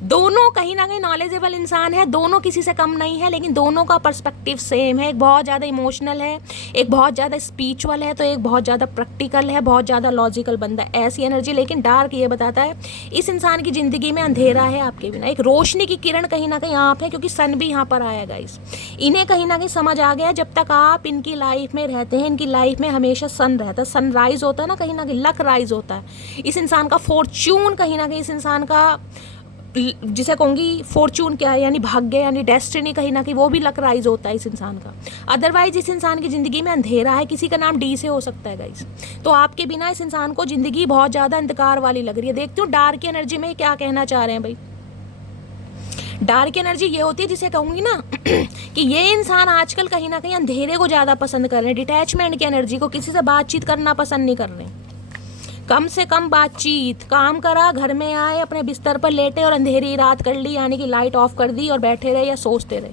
दोनों कहीं ना कहीं नॉलेजेबल इंसान है, दोनों किसी से कम नहीं है, लेकिन दोनों का पर्सपेक्टिव सेम है। एक बहुत ज़्यादा इमोशनल है, एक बहुत ज़्यादा स्पिरिचुअल है, तो एक बहुत ज़्यादा प्रैक्टिकल है, बहुत ज़्यादा लॉजिकल बंदा है। ऐसी एनर्जी। लेकिन डार्क ये बताता है इस इंसान की ज़िंदगी में अंधेरा है आपके बिना। एक रोशनी की किरण कहीं ना कहीं आप है, क्योंकि सन भी यहाँ पर आया गाइस। इन्हें कहीं ना कहीं समझ आ गया, जब तक आप इनकी लाइफ में रहते हैं, इनकी लाइफ में हमेशा सन रहता है, सनराइज होता है ना, कहीं ना कहीं लक राइज होता है। इस इंसान का फॉर्च्यून कहीं ना कहीं, इस इंसान का जिसे कहूँगी फॉर्चून क्या है, यानी भाग्य, यानी डेस्टिनी, कहीं ना कहीं वो भी लक राइज होता है इस इंसान का। अदरवाइज इस इंसान की ज़िंदगी में अंधेरा है। किसी का नाम डी से हो सकता है गाइस। तो आपके बिना इस इंसान को ज़िंदगी बहुत ज़्यादा अंधकार वाली लग रही है। देखती हूँ डार्क एनर्जी में क्या कहना चाह रहे हैं भाई। डार्क एनर्जी ये होती है जिसे कहूँगी ना कि ये इंसान आजकल कहीं ना कहीं अंधेरे को ज़्यादा पसंद कर रहे हैं, डिटैचमेंट की एनर्जी को, किसी से बातचीत करना पसंद नहीं कर रहे हैं। कम से कम बातचीत, काम करा, घर में आए, अपने बिस्तर पर लेटे और अंधेरी रात कर ली, यानी कि लाइट ऑफ कर दी और बैठे रहे या सोचते रहे।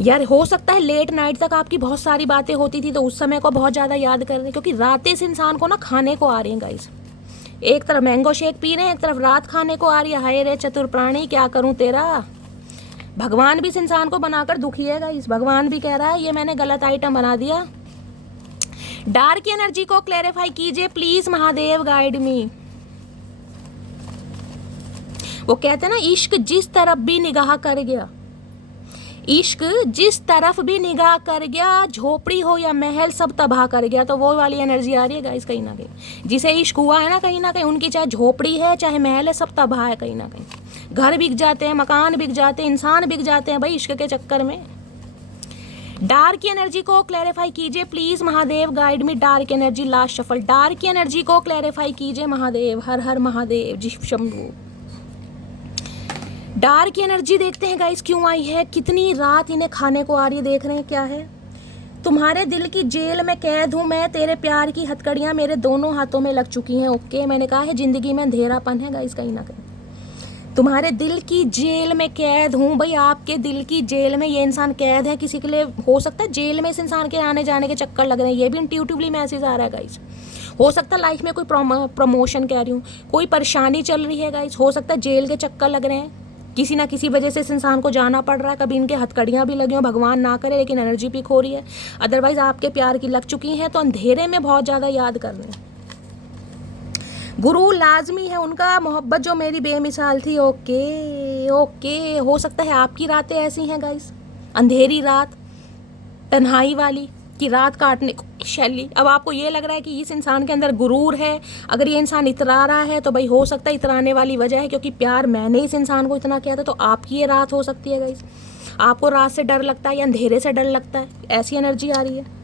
यार हो सकता है लेट नाइट तक आपकी बहुत सारी बातें होती थी, तो उस समय को बहुत ज़्यादा याद कर रहे हैं, क्योंकि रातें इस इंसान को ना खाने को आ रही हैं गाइस। एक तरफ मैंगो शेक पी रहे हैं, एक तरफ रात खाने को आ रही है। हाय रे चतुर प्राणी, क्या करूँ तेरा। भगवान भी इस इंसान को बनाकर दुखी है गाइस। भगवान भी कह रहा है ये मैंने गलत आइटम बना दिया। डार्क एनर्जी को क्लैरिफाई कीजिए प्लीज महादेव गाइड मी। वो कहते हैं ना इश्क जिस तरफ भी निगाह कर गया, इश्क जिस तरफ भी निगाह कर गया, झोपड़ी हो या महल सब तबाह कर गया। तो वो वाली एनर्जी आ रही है गाइस कहीं ना कहीं। जिसे इश्क हुआ है ना, कहीं ना कहीं उनकी चाहे झोपड़ी है चाहे महल है, सब तबाह है कहीं ना कहीं। घर बिक जाते हैं, मकान बिक जाते हैं, इंसान बिक जाते हैं भाई इश्क के चक्कर में। डार्क एनर्जी को क्लैरिफाई कीजिए please Mahadev guide me. Dark energy last shuffle. Dark energy को क्लैरिफाई कीजिए महादेव। हर हर महादेव जी शंभू। डार्क एनर्जी देखते हैं गाइस क्यों आई है, कितनी रात इन्हें खाने को आ रही है। देख रहे हैं क्या है, तुम्हारे दिल की जेल में कैद हूँ मैं, तेरे प्यार की हथकड़ियाँ मेरे दोनों हाथों में लग चुकी हैं। ओके, मैंने कहा है जिंदगी में अंधेरापन है गाइस कहीं ना कहीं। तुम्हारे दिल की जेल में कैद हूँ भाई, आपके दिल की जेल में ये इंसान कैद है। किसी के लिए हो सकता है जेल में इस इंसान के आने जाने के चक्कर लग रहे हैं, ये भी इंट्यूटिवली मैसेज आ रहा है गाइस। हो सकता है लाइफ में कोई प्रमोशन कह रही हूँ, कोई परेशानी चल रही है गाइस। हो सकता है जेल के चक्कर लग रहे हैं, किसी ना किसी वजह से इस इंसान को जाना पड़ रहा है। कभी इनके हथकड़ियाँ भी लगी हो, भगवान ना करे, लेकिन एनर्जी पिक हो रही है। अदरवाइज आपके प्यार की लग चुकी हैं, तो अंधेरे में बहुत ज़्यादा याद कर रहे हैं। गुरु लाजमी है उनका, मोहब्बत जो मेरी बेमिसाल थी। ओके ओके, हो सकता है आपकी रातें ऐसी हैं गाइस, अंधेरी रात, तन्हाई वाली, कि रात काटने को शैली। अब आपको ये लग रहा है कि इस इंसान के अंदर गुरूर है, अगर ये इंसान इतरा रहा है तो भाई हो सकता है इतराने वाली वजह है क्योंकि प्यार मैंने इस इंसान को इतना किया था। तो आपकी ये रात हो सकती है गाइस, आपको रात से डर लगता है या अंधेरे से डर लगता है, ऐसी एनर्जी आ रही है।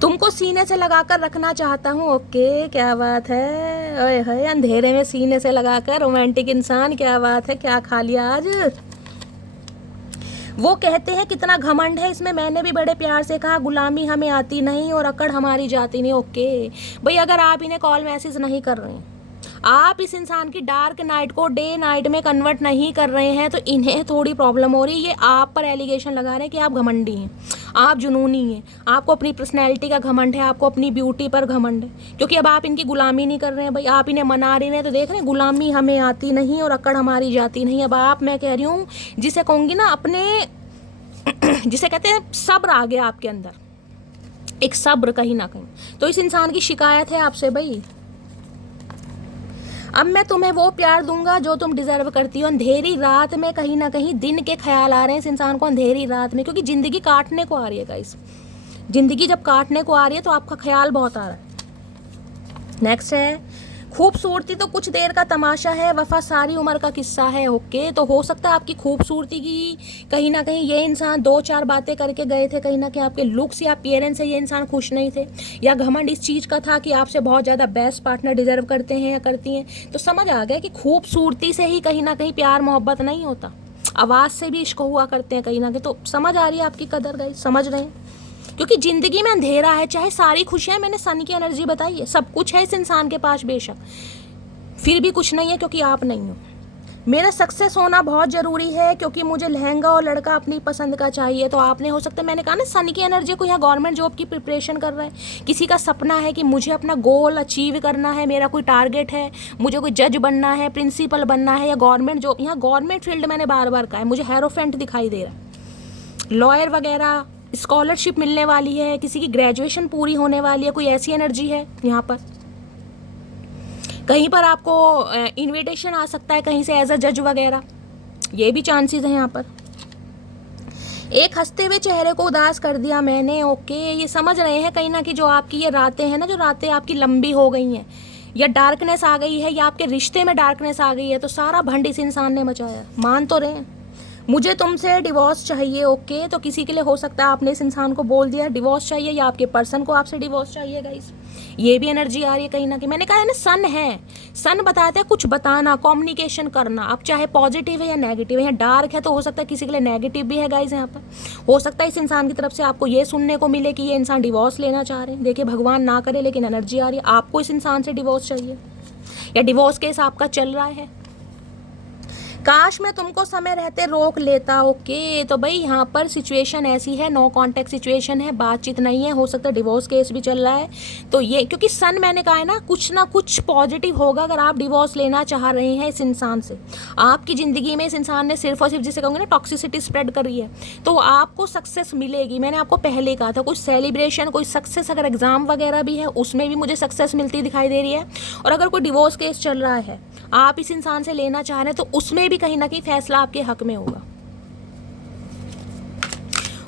तुमको सीने से लगाकर रखना चाहता हूँ। ओके, क्या बात है, ओए होए, अंधेरे में सीने से लगाकर, रोमांटिक इंसान, क्या बात है, क्या खा लिया आज। वो कहते हैं कितना घमंड है इसमें, मैंने भी बड़े प्यार से कहा गुलामी हमें आती नहीं और अकड़ हमारी जाती नहीं। ओके भाई, अगर आप इन्हें कॉल मैसेज नहीं कर रहे हैं, आप इस इंसान की डार्क नाइट को डे नाइट में कन्वर्ट नहीं कर रहे हैं, तो इन्हें थोड़ी प्रॉब्लम हो रही है। ये आप पर एलिगेशन लगा रहे हैं कि आप घमंडी हैं, आप जुनूनी हैं, आपको अपनी पर्सनैलिटी का घमंड है, आपको अपनी ब्यूटी पर घमंड है, क्योंकि अब आप इनकी गुलामी नहीं कर रहे हैं भाई, आप इन्हें मना रहे हैं। तो देख रहे हैं, गुलामी हमें आती नहीं और अकड़ हमारी जाती नहीं। अब आप, मैं कह रही हूँ, जिसे कहूँगी ना अपने जिसे कहते हैं सब्र आ गया आपके अंदर, एक सब्र कहीं ना कहीं। तो इस इंसान की शिकायत है आपसे भाई, अब मैं तुम्हें वो प्यार दूंगा जो तुम डिजर्व करती हो। अंधेरी रात में कहीं ना कहीं दिन के ख्याल आ रहे हैं इस इंसान को, अंधेरी रात में, क्योंकि जिंदगी काटने को आ रही है गाइस। जिंदगी जब काटने को आ रही है तो आपका ख्याल बहुत आ रहा है। नेक्स्ट है, खूबसूरती तो कुछ देर का तमाशा है, वफा सारी उम्र का किस्सा है। ओके, तो हो सकता है आपकी खूबसूरती की कहीं ना कहीं ये इंसान 2-4 बातें करके गए थे, कहीं ना कहीं आपके लुक्स या अपीयरेंस से ये इंसान खुश नहीं थे, या घमंड इस चीज़ का था कि आपसे बहुत ज़्यादा बेस्ट पार्टनर डिजर्व करते हैं या करती हैं। तो समझ आ गया कि खूबसूरती से ही कहीं ना कहीं प्यार मोहब्बत नहीं होता, आवाज़ से भी इश्क हुआ करते हैं कहीं ना कहीं। तो समझ आ रही है आपकी कदर गाइस, समझ रहे हैं, क्योंकि ज़िंदगी में अंधेरा है, चाहे सारी खुशियाँ, मैंने सन की एनर्जी बताई है, सब कुछ है इस इंसान के पास बेशक, फिर भी कुछ नहीं है क्योंकि आप नहीं हो। मेरा सक्सेस होना बहुत ज़रूरी है क्योंकि मुझे लहंगा और लड़का अपनी पसंद का चाहिए। तो आपने, हो सकता है, मैंने कहा ना, सन की एनर्जी को, यहाँ गवर्नमेंट जॉब की प्रिपरेशन कर रहा है, किसी का सपना है कि मुझे अपना गोल अचीव करना है, मेरा कोई टारगेट है, मुझे कोई जज बनना है, प्रिंसिपल बनना है, या गवर्नमेंट जॉब। यहाँ गवर्नमेंट फील्ड मैंने बार बार कहा है, मुझे हेरोफेंट दिखाई दे रहा है, लॉयर वगैरह, स्कॉलरशिप मिलने वाली है, किसी की ग्रेजुएशन पूरी होने वाली है, कोई ऐसी एनर्जी है यहाँ पर। कहीं पर आपको इनविटेशन आ सकता है कहीं से एज अ जज वगैरह, ये भी चांसेस हैं यहाँ पर। एक हंसते हुए चेहरे को उदास कर दिया मैंने। ओके, ये समझ रहे हैं कहीं ना कि जो आपकी ये रातें हैं ना, जो रातें आपकी लंबी हो गई हैं, या डार्कनेस आ गई है, या आपके रिश्ते में डार्कनेस आ गई है, तो सारा भंड इस इंसान ने मचाया। मान तो रहे हैं, मुझे तुमसे डिवोर्स चाहिए। ओके, तो किसी के लिए हो सकता है आपने इस इंसान को बोल दिया डिवोर्स चाहिए, या आपके पर्सन को आपसे डिवोर्स चाहिए गाइस, ये भी एनर्जी आ रही है कहीं ना कहीं। मैंने कहा है ना, सन है, सन बताता है कुछ बताना, कम्युनिकेशन करना, अब चाहे पॉजिटिव है या नेगेटिव है। या डार्क है तो हो सकता है किसी के लिए नेगेटिव भी है गाइस। यहाँ पर हो सकता है इस इंसान की तरफ से आपको ये सुनने को मिले कि ये इंसान डिवोर्स लेना चाह रहे हैं। देखिए, भगवान ना करे, लेकिन एनर्जी आ रही है आपको इस इंसान से डिवोर्स चाहिए, या डिवोर्स केस आपका चल रहा है। काश मैं तुमको समय रहते रोक लेता। ओके, तो भाई यहाँ पर सिचुएशन ऐसी है, नो कॉन्टेक्ट सिचुएशन है, बातचीत नहीं है, हो सकता है डिवोर्स केस भी चल रहा है। तो ये, क्योंकि सन मैंने कहा है ना कुछ पॉजिटिव होगा अगर आप डिवोर्स लेना चाह रहे हैं इस इंसान से। आपकी ज़िंदगी में इस इंसान ने सिर्फ और सिर्फ, जिसे कहूँगी ना, टॉक्सिसिटी स्प्रेड करी है, तो आपको सक्सेस मिलेगी। मैंने आपको पहले कहा था, कुछ सेलिब्रेशन, कोई सक्सेस, अगर एग्ज़ाम वगैरह भी है उसमें भी मुझे सक्सेस मिलती दिखाई दे रही है। और अगर कोई डिवोर्स केस चल रहा है, आप इस इंसान से लेना चाह रहे हैं, तो उसमें भी कहीं ना कहीं फैसला आपके हक में होगा।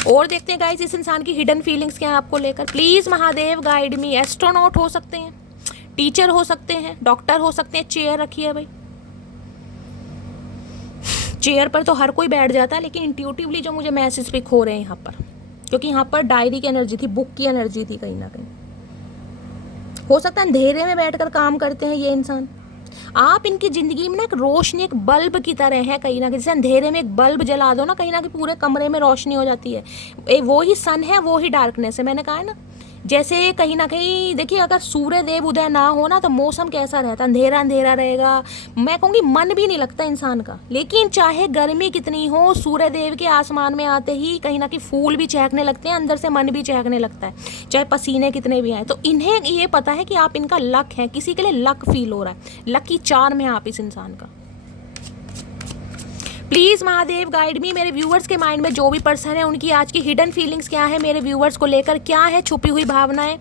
और देखते हैं गाइस इस इंसान की हिडन फीलिंग्स क्या है आपको लेकर। Please Mahadev guide me. Astronaut हो सकते हैं, टीचर हो सकते हैं, डॉक्टर हो सकते हैं। चेयर रखी है भाई, चेयर पर तो हर कोई बैठ जाता है, लेकिन इंट्यूटिवली जो मुझे मैसेज पिक हो रहे हैं यहाँ पर, क्योंकि यहाँ पर डायरी की एनर्जी थी, बुक की एनर्जी थी कहीं ना कहीं। हो सकता है अंधेरे में बैठकर काम करते हैं ये इंसान। आप इनकी ज़िंदगी में ना एक रोशनी, एक बल्ब की तरह है कहीं ना कहीं। जैसे अंधेरे में एक बल्ब जला दो ना, कहीं ना कहीं पूरे कमरे में रोशनी हो जाती है। वो ही सन है, वो ही डार्कनेस है। मैंने कहा है ना, जैसे कहीं ना कहीं देखिए, अगर सूर्य देव उदय ना हो ना, तो मौसम कैसा रहता, अंधेरा अंधेरा रहेगा। मैं कहूँगी मन भी नहीं लगता इंसान का। लेकिन चाहे गर्मी कितनी हो, सूर्य देव के आसमान में आते ही कहीं ना कहीं फूल भी चहकने लगते हैं, अंदर से मन भी चहकने लगता है, चाहे पसीने कितने भी आए। तो इन्हें ये पता है कि आप इनका लक है, किसी के लिए लक फील हो रहा है, लकी चार्म है आप इस इंसान का। प्लीज़ महादेव गाइड मी, मेरे व्यूअर्स के माइंड में जो भी पर्सन है उनकी आज की हिडन फीलिंग्स क्या है, मेरे व्यूअर्स को लेकर क्या है छुपी हुई भावनाएं,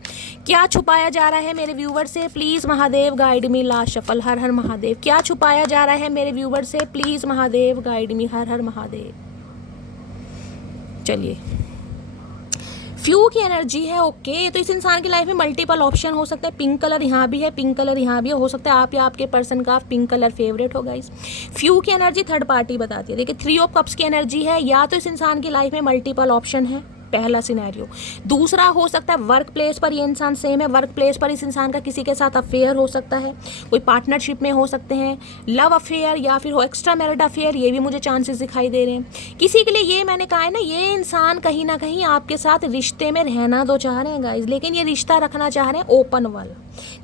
क्या छुपाया जा रहा है मेरे व्यूअर से। Please Mahadev guide me, last shuffle. हर हर महादेव। क्या छुपाया जा रहा है मेरे व्यूअर से, प्लीज़ महादेव गाइड मी। हर हर महादेव। चलिए, फ्यू की एनर्जी है। ओके, तो इस इंसान की लाइफ में मल्टीपल ऑप्शन हो सकता है। पिंक कलर यहाँ भी है, पिंक कलर यहाँ भी है। हो सकता है आप या आपके पर्सन का पिंक कलर फेवरेट होगा। इस फ्यू की एनर्जी थर्ड पार्टी बताती है। देखिए, 3 ऑफ कप्स की एनर्जी है। या तो इस इंसान की लाइफ में मल्टीपल ऑप्शन है, पहला सिनेरियो। दूसरा हो सकता है वर्क प्लेस पर ये इंसान सेम है, वर्क प्लेस पर इस इंसान का किसी के साथ अफेयर हो सकता है, कोई पार्टनरशिप में हो सकते हैं, लव अफेयर या फिर हो एक्स्ट्रा मैरिड अफेयर, ये भी मुझे चांसेस दिखाई दे रहे हैं। किसी के लिए ये मैंने कहा है ना, ये इंसान कहीं ना कहीं आपके साथ रिश्ते में रहना तो चाह रहे हैं गाइज, लेकिन ये रिश्ता रखना चाह रहे हैं ओपन वाला,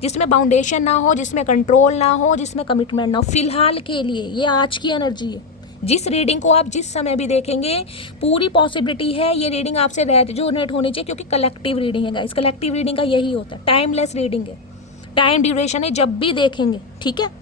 जिसमें बाउंडेशन ना हो, जिसमें कंट्रोल ना हो, जिसमें कमिटमेंट ना हो। फिलहाल के लिए ये आज की एनर्जी है। जिस रीडिंग को आप जिस समय भी देखेंगे, पूरी पॉसिबिलिटी है ये रीडिंग आपसे रेजोनेट होनी चाहिए, क्योंकि कलेक्टिव रीडिंग है गाइस। कलेक्टिव रीडिंग का यही होता है, टाइमलेस रीडिंग है, टाइम ड्यूरेशन है, जब भी देखेंगे, ठीक है।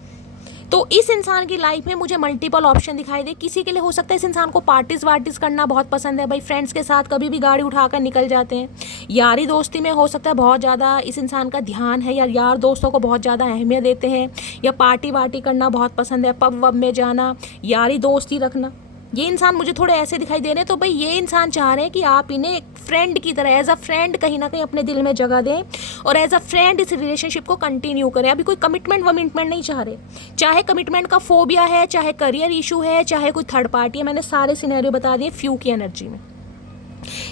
तो इस इंसान की लाइफ में मुझे मल्टीपल ऑप्शन दिखाई दे। किसी के लिए हो सकता है इस इंसान को पार्टीज वार्टीज करना बहुत पसंद है, भाई फ्रेंड्स के साथ कभी भी गाड़ी उठाकर निकल जाते हैं। यारी दोस्ती में हो सकता है बहुत ज़्यादा इस इंसान का ध्यान है, या यार दोस्तों को बहुत ज़्यादा अहमियत देते हैं, या पार्टी वार्टी करना बहुत पसंद है, पब वब में जाना, यारी दोस्ती रखना। ये इंसान मुझे थोड़े ऐसे दिखाई दे रहे हैं। तो भाई ये इंसान चाह रहे हैं कि आप इन्हें एक फ्रेंड की तरह, एज अ फ्रेंड कहीं ना कहीं अपने दिल में जगह दें, और एज अ फ्रेंड इस रिलेशनशिप को कंटिन्यू करें। अभी कोई कमिटमेंट वमिटमेंट नहीं चाह रहे, चाहे कमिटमेंट का फोबिया है, चाहे करियर इशू है, चाहे कोई थर्ड पार्टी है। मैंने सारे सिनेरियो बता दिए फ्यू की एनर्जी में।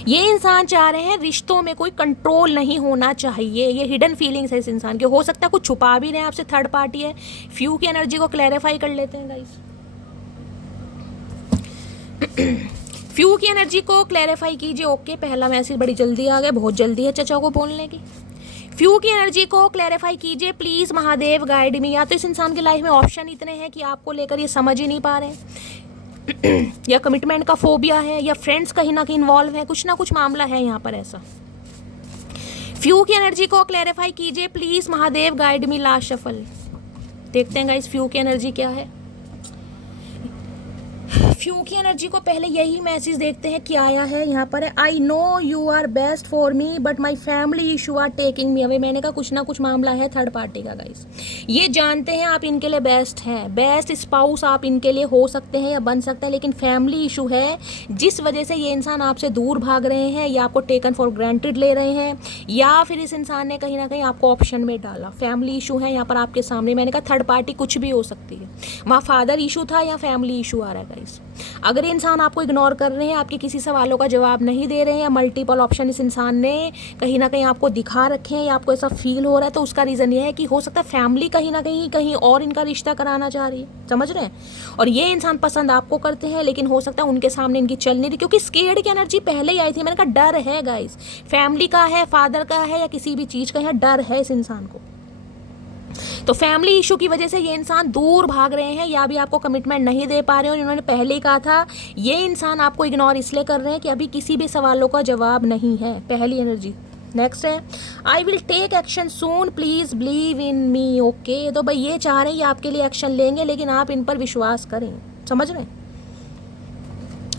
ये इंसान चाह रहे हैं रिश्तों में कोई कंट्रोल नहीं होना चाहिए। ये हिडन फीलिंग्स है इस इंसान के। हो सकता है कुछ छुपा भी रहे हैं आपसे, थर्ड पार्टी है। फ्यू की एनर्जी को क्लैरिफाई कर लेते हैं गाइस। फ्यू की एनर्जी को क्लैरिफाई कीजिए। ओके, पहला मैसेज बड़ी जल्दी आ गया, बहुत जल्दी है चचा को बोलने की। फ्यू की एनर्जी को क्लैरिफाई कीजिए प्लीज़ महादेव गाइड मी। या तो इस इंसान की लाइफ में ऑप्शन इतने हैं कि आपको लेकर ये समझ ही नहीं पा रहे या कमिटमेंट का फोबिया है, या फ्रेंड्स कहीं ना कहीं इन्वॉल्व है, कुछ ना कुछ मामला है यहाँ पर ऐसा। फ्यू की एनर्जी को क्लैरिफाई कीजिए please Mahadev guide me. Last shuffle देखते हैं गाइस फ्यू की एनर्जी क्या है। फ्यू की एनर्जी को पहले यही मैसेज देखते हैं क्या आया है यहाँ पर। I know you are best for me but my family issue are taking me away. मैंने कहा कुछ ना कुछ मामला है थर्ड पार्टी का गाइस। ये जानते हैं आप इनके लिए बेस्ट हैं, बेस्ट स्पाउस आप इनके लिए हो सकते हैं या बन सकते हैं, लेकिन फैमिली इशू है जिस वजह से ये इंसान आपसे दूर भाग रहे हैं, या आपको टेकन फॉर ग्रांटेड ले रहे हैं, या फिर इस इंसान ने कहीं ना कहीं आपको ऑप्शन में डाला। फैमिली इशू है यहाँ पर आपके सामने। मैंने कहा थर्ड पार्टी कुछ भी हो सकती है, वहाँ फादर इशू था या फैमिली इशू आ रहा है गाइस। अगर इंसान आपको इग्नोर कर रहे हैं, आपके किसी सवालों का जवाब नहीं दे रहे हैं, या मल्टीपल ऑप्शन इस इंसान ने कहीं ना कहीं आपको दिखा रखे हैं, या आपको ऐसा फील हो रहा है, तो उसका रीज़न ये है कि हो सकता है फैमिली कहीं ना कहीं और इनका रिश्ता कराना चाह रही है, समझ रहे हैं। और ये इंसान पसंद आपको करते हैं, लेकिन हो सकता है उनके सामने इनकी चल नहीं रही, क्योंकि स्केर्ड की एनर्जी पहले ही आई थी। मैंने कहा डर है गाइस, फैमिली का है, फादर का है, या किसी भी चीज़ का है, डर है इस इंसान को। तो फैमिली इशू की वजह से ये इंसान दूर भाग रहे हैं, या भी आपको कमिटमेंट नहीं दे पा रहे हैं। और इन्होंने पहले ही कहा था ये इंसान आपको इग्नोर इसलिए कर रहे हैं कि अभी किसी भी सवालों का जवाब नहीं है, पहली एनर्जी। नेक्स्ट है I will take action soon please believe in me. Okay, तो भाई ये चाह रहे हैं ये आपके लिए एक्शन लेंगे, लेकिन आप इन पर विश्वास करें, समझ रहे हैं।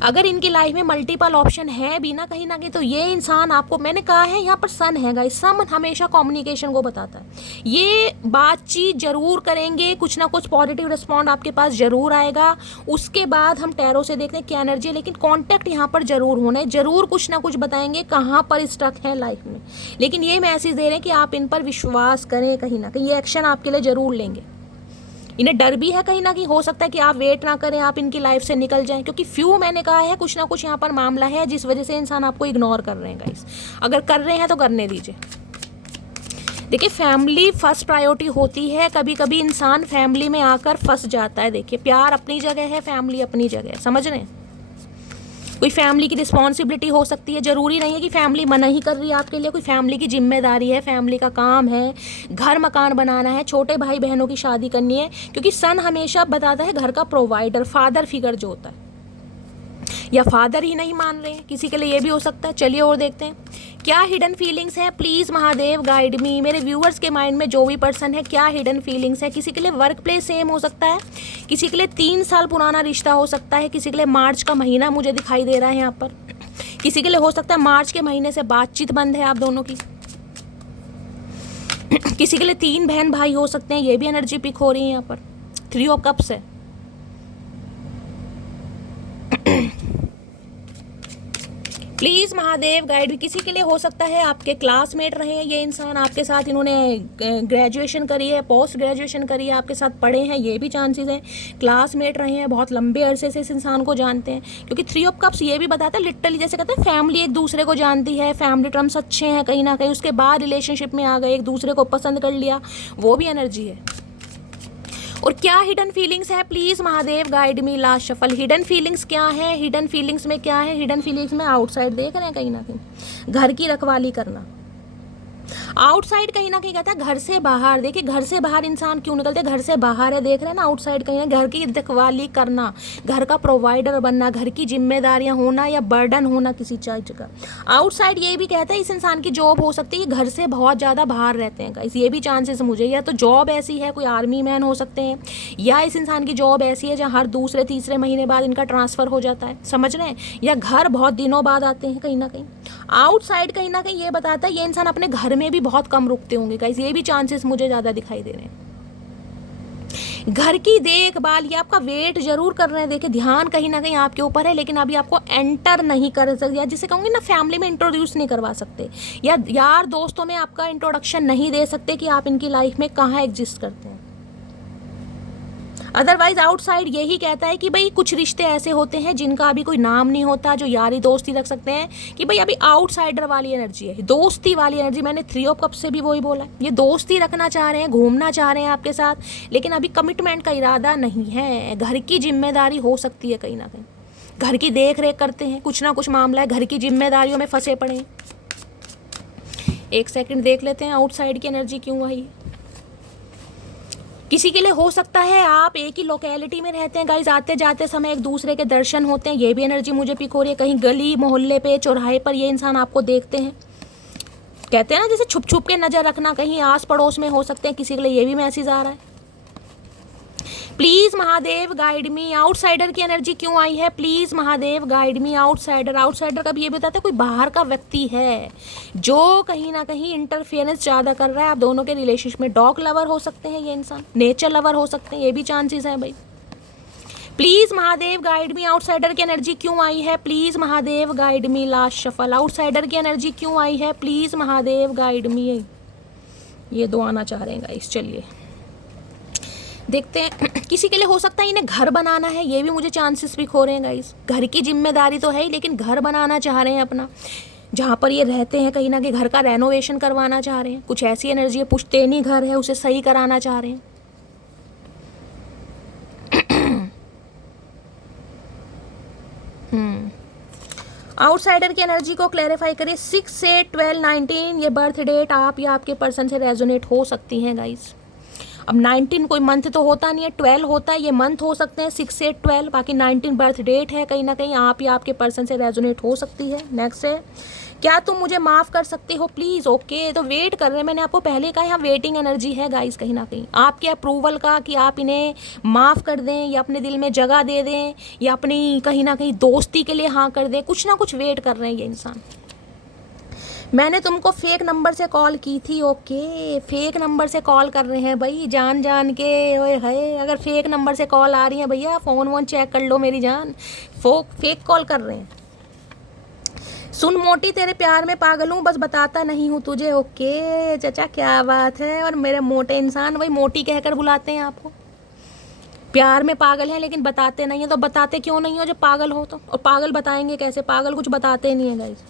अगर इनकी लाइफ में मल्टीपल ऑप्शन है भी ना कहीं ना कहीं, तो ये इंसान आपको, मैंने कहा है यहाँ पर सन है गाइस, सन हमेशा कम्युनिकेशन को बताता है। ये बातचीत जरूर करेंगे, कुछ ना कुछ पॉजिटिव रिस्पॉन्ड आपके पास जरूर आएगा। उसके बाद हम टैरो से देखते हैं क्या एनर्जी है, लेकिन कॉन्टैक्ट यहाँ पर जरूर होना है, जरूर कुछ ना कुछ बताएंगे कहाँ पर स्टक है लाइफ में। लेकिन ये मैसेज दे रहे हैं कि आप इन पर विश्वास करें, कहीं ना कहीं ये एक्शन आपके लिए जरूर लेंगे। इन्हें डर भी है कहीं ना कहीं, हो सकता है कि आप वेट ना करें, आप इनकी लाइफ से निकल जाएं, क्योंकि फ्यू मैंने कहा है कुछ ना कुछ यहाँ पर मामला है जिस वजह से इंसान आपको इग्नोर कर रहे हैं गाइस। अगर कर रहे हैं तो करने दीजिए। देखिए फैमिली फर्स्ट प्रायोरिटी होती है, कभी कभी इंसान फैमिली में आकर फंस जाता है। देखिए प्यार अपनी जगह है, फैमिली अपनी जगह है, समझ रहे हैं। कोई फैमिली की रिस्पॉन्सिबिलिटी हो सकती है, ज़रूरी नहीं है कि फैमिली मना ही कर रही है आपके लिए। कोई फैमिली की जिम्मेदारी है, फैमिली का काम है, घर मकान बनाना है, छोटे भाई बहनों की शादी करनी है, क्योंकि सन हमेशा बताता है घर का प्रोवाइडर, फादर फिगर जो होता है। या फादर ही नहीं मान रहे हैं, किसी के लिए ये भी हो सकता है। चलिए और देखते हैं क्या हिडन फीलिंग्स है। Please Mahadev guide me. मेरे व्यूअर्स के माइंड में जो भी पर्सन है, क्या हिडन फीलिंग्स है। किसी के लिए वर्क प्लेस सेम हो सकता है, किसी के लिए 3 साल पुराना रिश्ता हो सकता है, किसी के लिए मार्च का महीना मुझे दिखाई दे रहा है यहाँ पर, किसी के लिए हो सकता है मार्च के महीने से बातचीत बंद है आप दोनों की, किसी के लिए 3 बहन भाई हो सकते हैं, ये भी एनर्जी पिक हो रही है यहाँ पर। 3 ऑफ कप्स है। प्लीज़ महादेव गाइड भी। किसी के लिए हो सकता है आपके क्लासमेट रहे हैं ये इंसान, आपके साथ इन्होंने ग्रेजुएशन करी है, पोस्ट ग्रेजुएशन करी है, आपके साथ पढ़े हैं, ये भी चांसेस हैं। क्लासमेट रहे हैं, बहुत लंबे अरसे से इस इंसान को जानते हैं, क्योंकि 3 ऑफ कप्स ये भी बताता है लिटरली, जैसे कहते हैं फैमिली एक दूसरे को जानती है, फैमिली टर्म्स अच्छे हैं कहीं ना कहीं, उसके बाद रिलेशनशिप में आ गए, एक दूसरे को पसंद कर लिया, वो भी एनर्जी है। और क्या हिडन फीलिंग्स है, please Mahadev guide me. Last shuffle. Hidden feelings क्या है, हिडन फीलिंग्स में क्या है। हिडन फीलिंग्स में आउटसाइड देख रहे हैं कहीं ना कहीं, घर की रखवाली करना। आउटसाइड कहीं ना कहीं कहता है घर से बाहर। देखिए घर से बाहर इंसान क्यों निकलते हैं, घर से बाहर है, देख रहे हैं ना, आउटसाइड कहीं ना, घर की रखवाली करना, घर का प्रोवाइडर बनना, घर की जिम्मेदारियां होना या बर्डन होना किसी चीज का। आउटसाइड ये भी कहता है इस इंसान की जॉब हो सकती है, घर से बहुत ज़्यादा बाहर रहते हैं गाइस, ये भी चांसेस मुझे। या तो जॉब ऐसी है, कोई आर्मी मैन हो सकते हैं, या इस इंसान की जॉब ऐसी है जहाँ हर दूसरे तीसरे महीने बाद इनका ट्रांसफ़र हो जाता है, समझ रहे हैं, या घर बहुत दिनों बाद आते हैं कहीं ना कहीं। आउटसाइड कहीं ना कहीं ये बताता है ये इंसान अपने घर में भी बहुत कम रुकते होंगे गाइस, ये भी चांसेस मुझे ज़्यादा दिखाई दे रहे हैं। घर की देखभाल, ये आपका वेट जरूर कर रहे हैं, देखिए ध्यान कहीं ना कहीं आपके ऊपर है, लेकिन अभी आपको एंटर नहीं कर सकते, या जिसे कहूँगी ना फैमिली में इंट्रोड्यूस नहीं करवा सकते, या यार दोस्तों में आपका इंट्रोडक्शन नहीं दे सकते कि आप इनकी लाइफ में कहाँ एग्जिस्ट करते हैं। अदरवाइज आउटसाइड यही कहता है कि भाई कुछ रिश्ते ऐसे होते हैं जिनका अभी कोई नाम नहीं होता, जो यारी दोस्ती रख सकते हैं, कि भाई अभी आउटसाइडर वाली एनर्जी है, दोस्ती वाली एनर्जी। मैंने 3 ऑफ कप्स से भी वही बोला, ये दोस्ती रखना चाह रहे हैं, घूमना चाह रहे हैं आपके साथ, लेकिन अभी कमिटमेंट का इरादा नहीं है। घर की जिम्मेदारी हो सकती है कहीं ना कहीं, घर की देख रेख करते हैं, कुछ ना कुछ मामला है, घर की जिम्मेदारियों में फंसे पड़े हैं। एक सेकंड देख लेते हैं आउटसाइड की एनर्जी क्यों आई। किसी के लिए हो सकता है आप एक ही लोकेलिटी में रहते हैं गाइज, आते जाते समय एक दूसरे के दर्शन होते हैं, ये भी एनर्जी मुझे पिक हो रही है। कहीं गली मोहल्ले पे चौराहे पर ये इंसान आपको देखते हैं, कहते हैं ना जैसे छुप छुप के नज़र रखना, कहीं आस पड़ोस में हो सकते हैं, किसी के लिए ये भी मैसेज आ रहा है। Please Mahadev guide me. Outsider की एनर्जी क्यों आई है, please Mahadev guide me. Outsider, outsider का भी ये बताता है कोई बाहर का व्यक्ति है जो कहीं ना कहीं इंटरफेरेंस ज़्यादा कर रहा है आप दोनों के रिलेशनशिप में। डॉग लवर हो सकते हैं ये इंसान, नेचर लवर हो सकते हैं, ये भी चांसेस हैं भाई। Please Mahadev guide me. Outsider की एनर्जी क्यों आई है, please Mahadev guide me. Last shuffle. Outsider की एनर्जी क्यों आई है, प्लीज़ महादेव गाइड मी। ये 2 आना चाह रहे हैं गाइस, चलिए देखते हैं। किसी के लिए हो सकता है इन्हें घर बनाना है, ये भी मुझे चांसेस भी हो रहे हैं गाइस। घर की जिम्मेदारी तो है ही, लेकिन घर बनाना चाह रहे हैं अपना, जहाँ पर ये रहते हैं कहीं ना कहीं घर का रेनोवेशन करवाना चाह रहे हैं। कुछ ऐसी एनर्जी है, पुश्तैनी घर है उसे सही कराना चाह रहे हैं। आउटसाइडर की एनर्जी को क्लैरिफाई करिए। 6, 8, 12, 19 ये बर्थ डेट आप या आपके पर्सन से रेजोनेट हो सकती हैं गाइस। अब 19 कोई मंथ तो होता नहीं है, 12 होता है, ये मंथ हो सकते हैं 6, 8, 12, बाकी 19 बर्थ डेट है, कहीं ना कहीं आप या आपके पर्सन से रेजोनेट हो सकती है। नेक्स्ट है, क्या तुम मुझे माफ़ कर सकते हो प्लीज़। ओके, तो वेट कर रहे हैं, मैंने आपको पहले कहा यहाँ वेटिंग एनर्जी है गाइस, कहीं ना कहीं आपके अप्रूवल का, कि आप इन्हें माफ़ कर दें या अपने दिल में जगह दे दें या अपनी कहीं ना कहीं दोस्ती के लिए हाँ कर दें, कुछ ना कुछ वेट कर रहे हैं ये इंसान। मैंने तुमको फेक नंबर से कॉल की थी। ओके, फेक नंबर से कॉल कर रहे हैं भाई, जान जान के। ओए है, अगर फेक नंबर से कॉल आ रही है भैया, फ़ोन वोन चेक कर लो मेरी जान, फेक कॉल कर रहे हैं। सुन मोटी, तेरे प्यार में पागल हूँ, बस बताता नहीं हूँ तुझे। ओके चाचा, क्या बात है। और मेरे मोटे इंसान वही मोटी कहकर बुलाते हैं आपको। प्यार में पागल है लेकिन बताते नहीं है, तो बताते क्यों नहीं हो जब पागल हो तो। और पागल बताएंगे कैसे, पागल कुछ बताते नहीं है गाइस।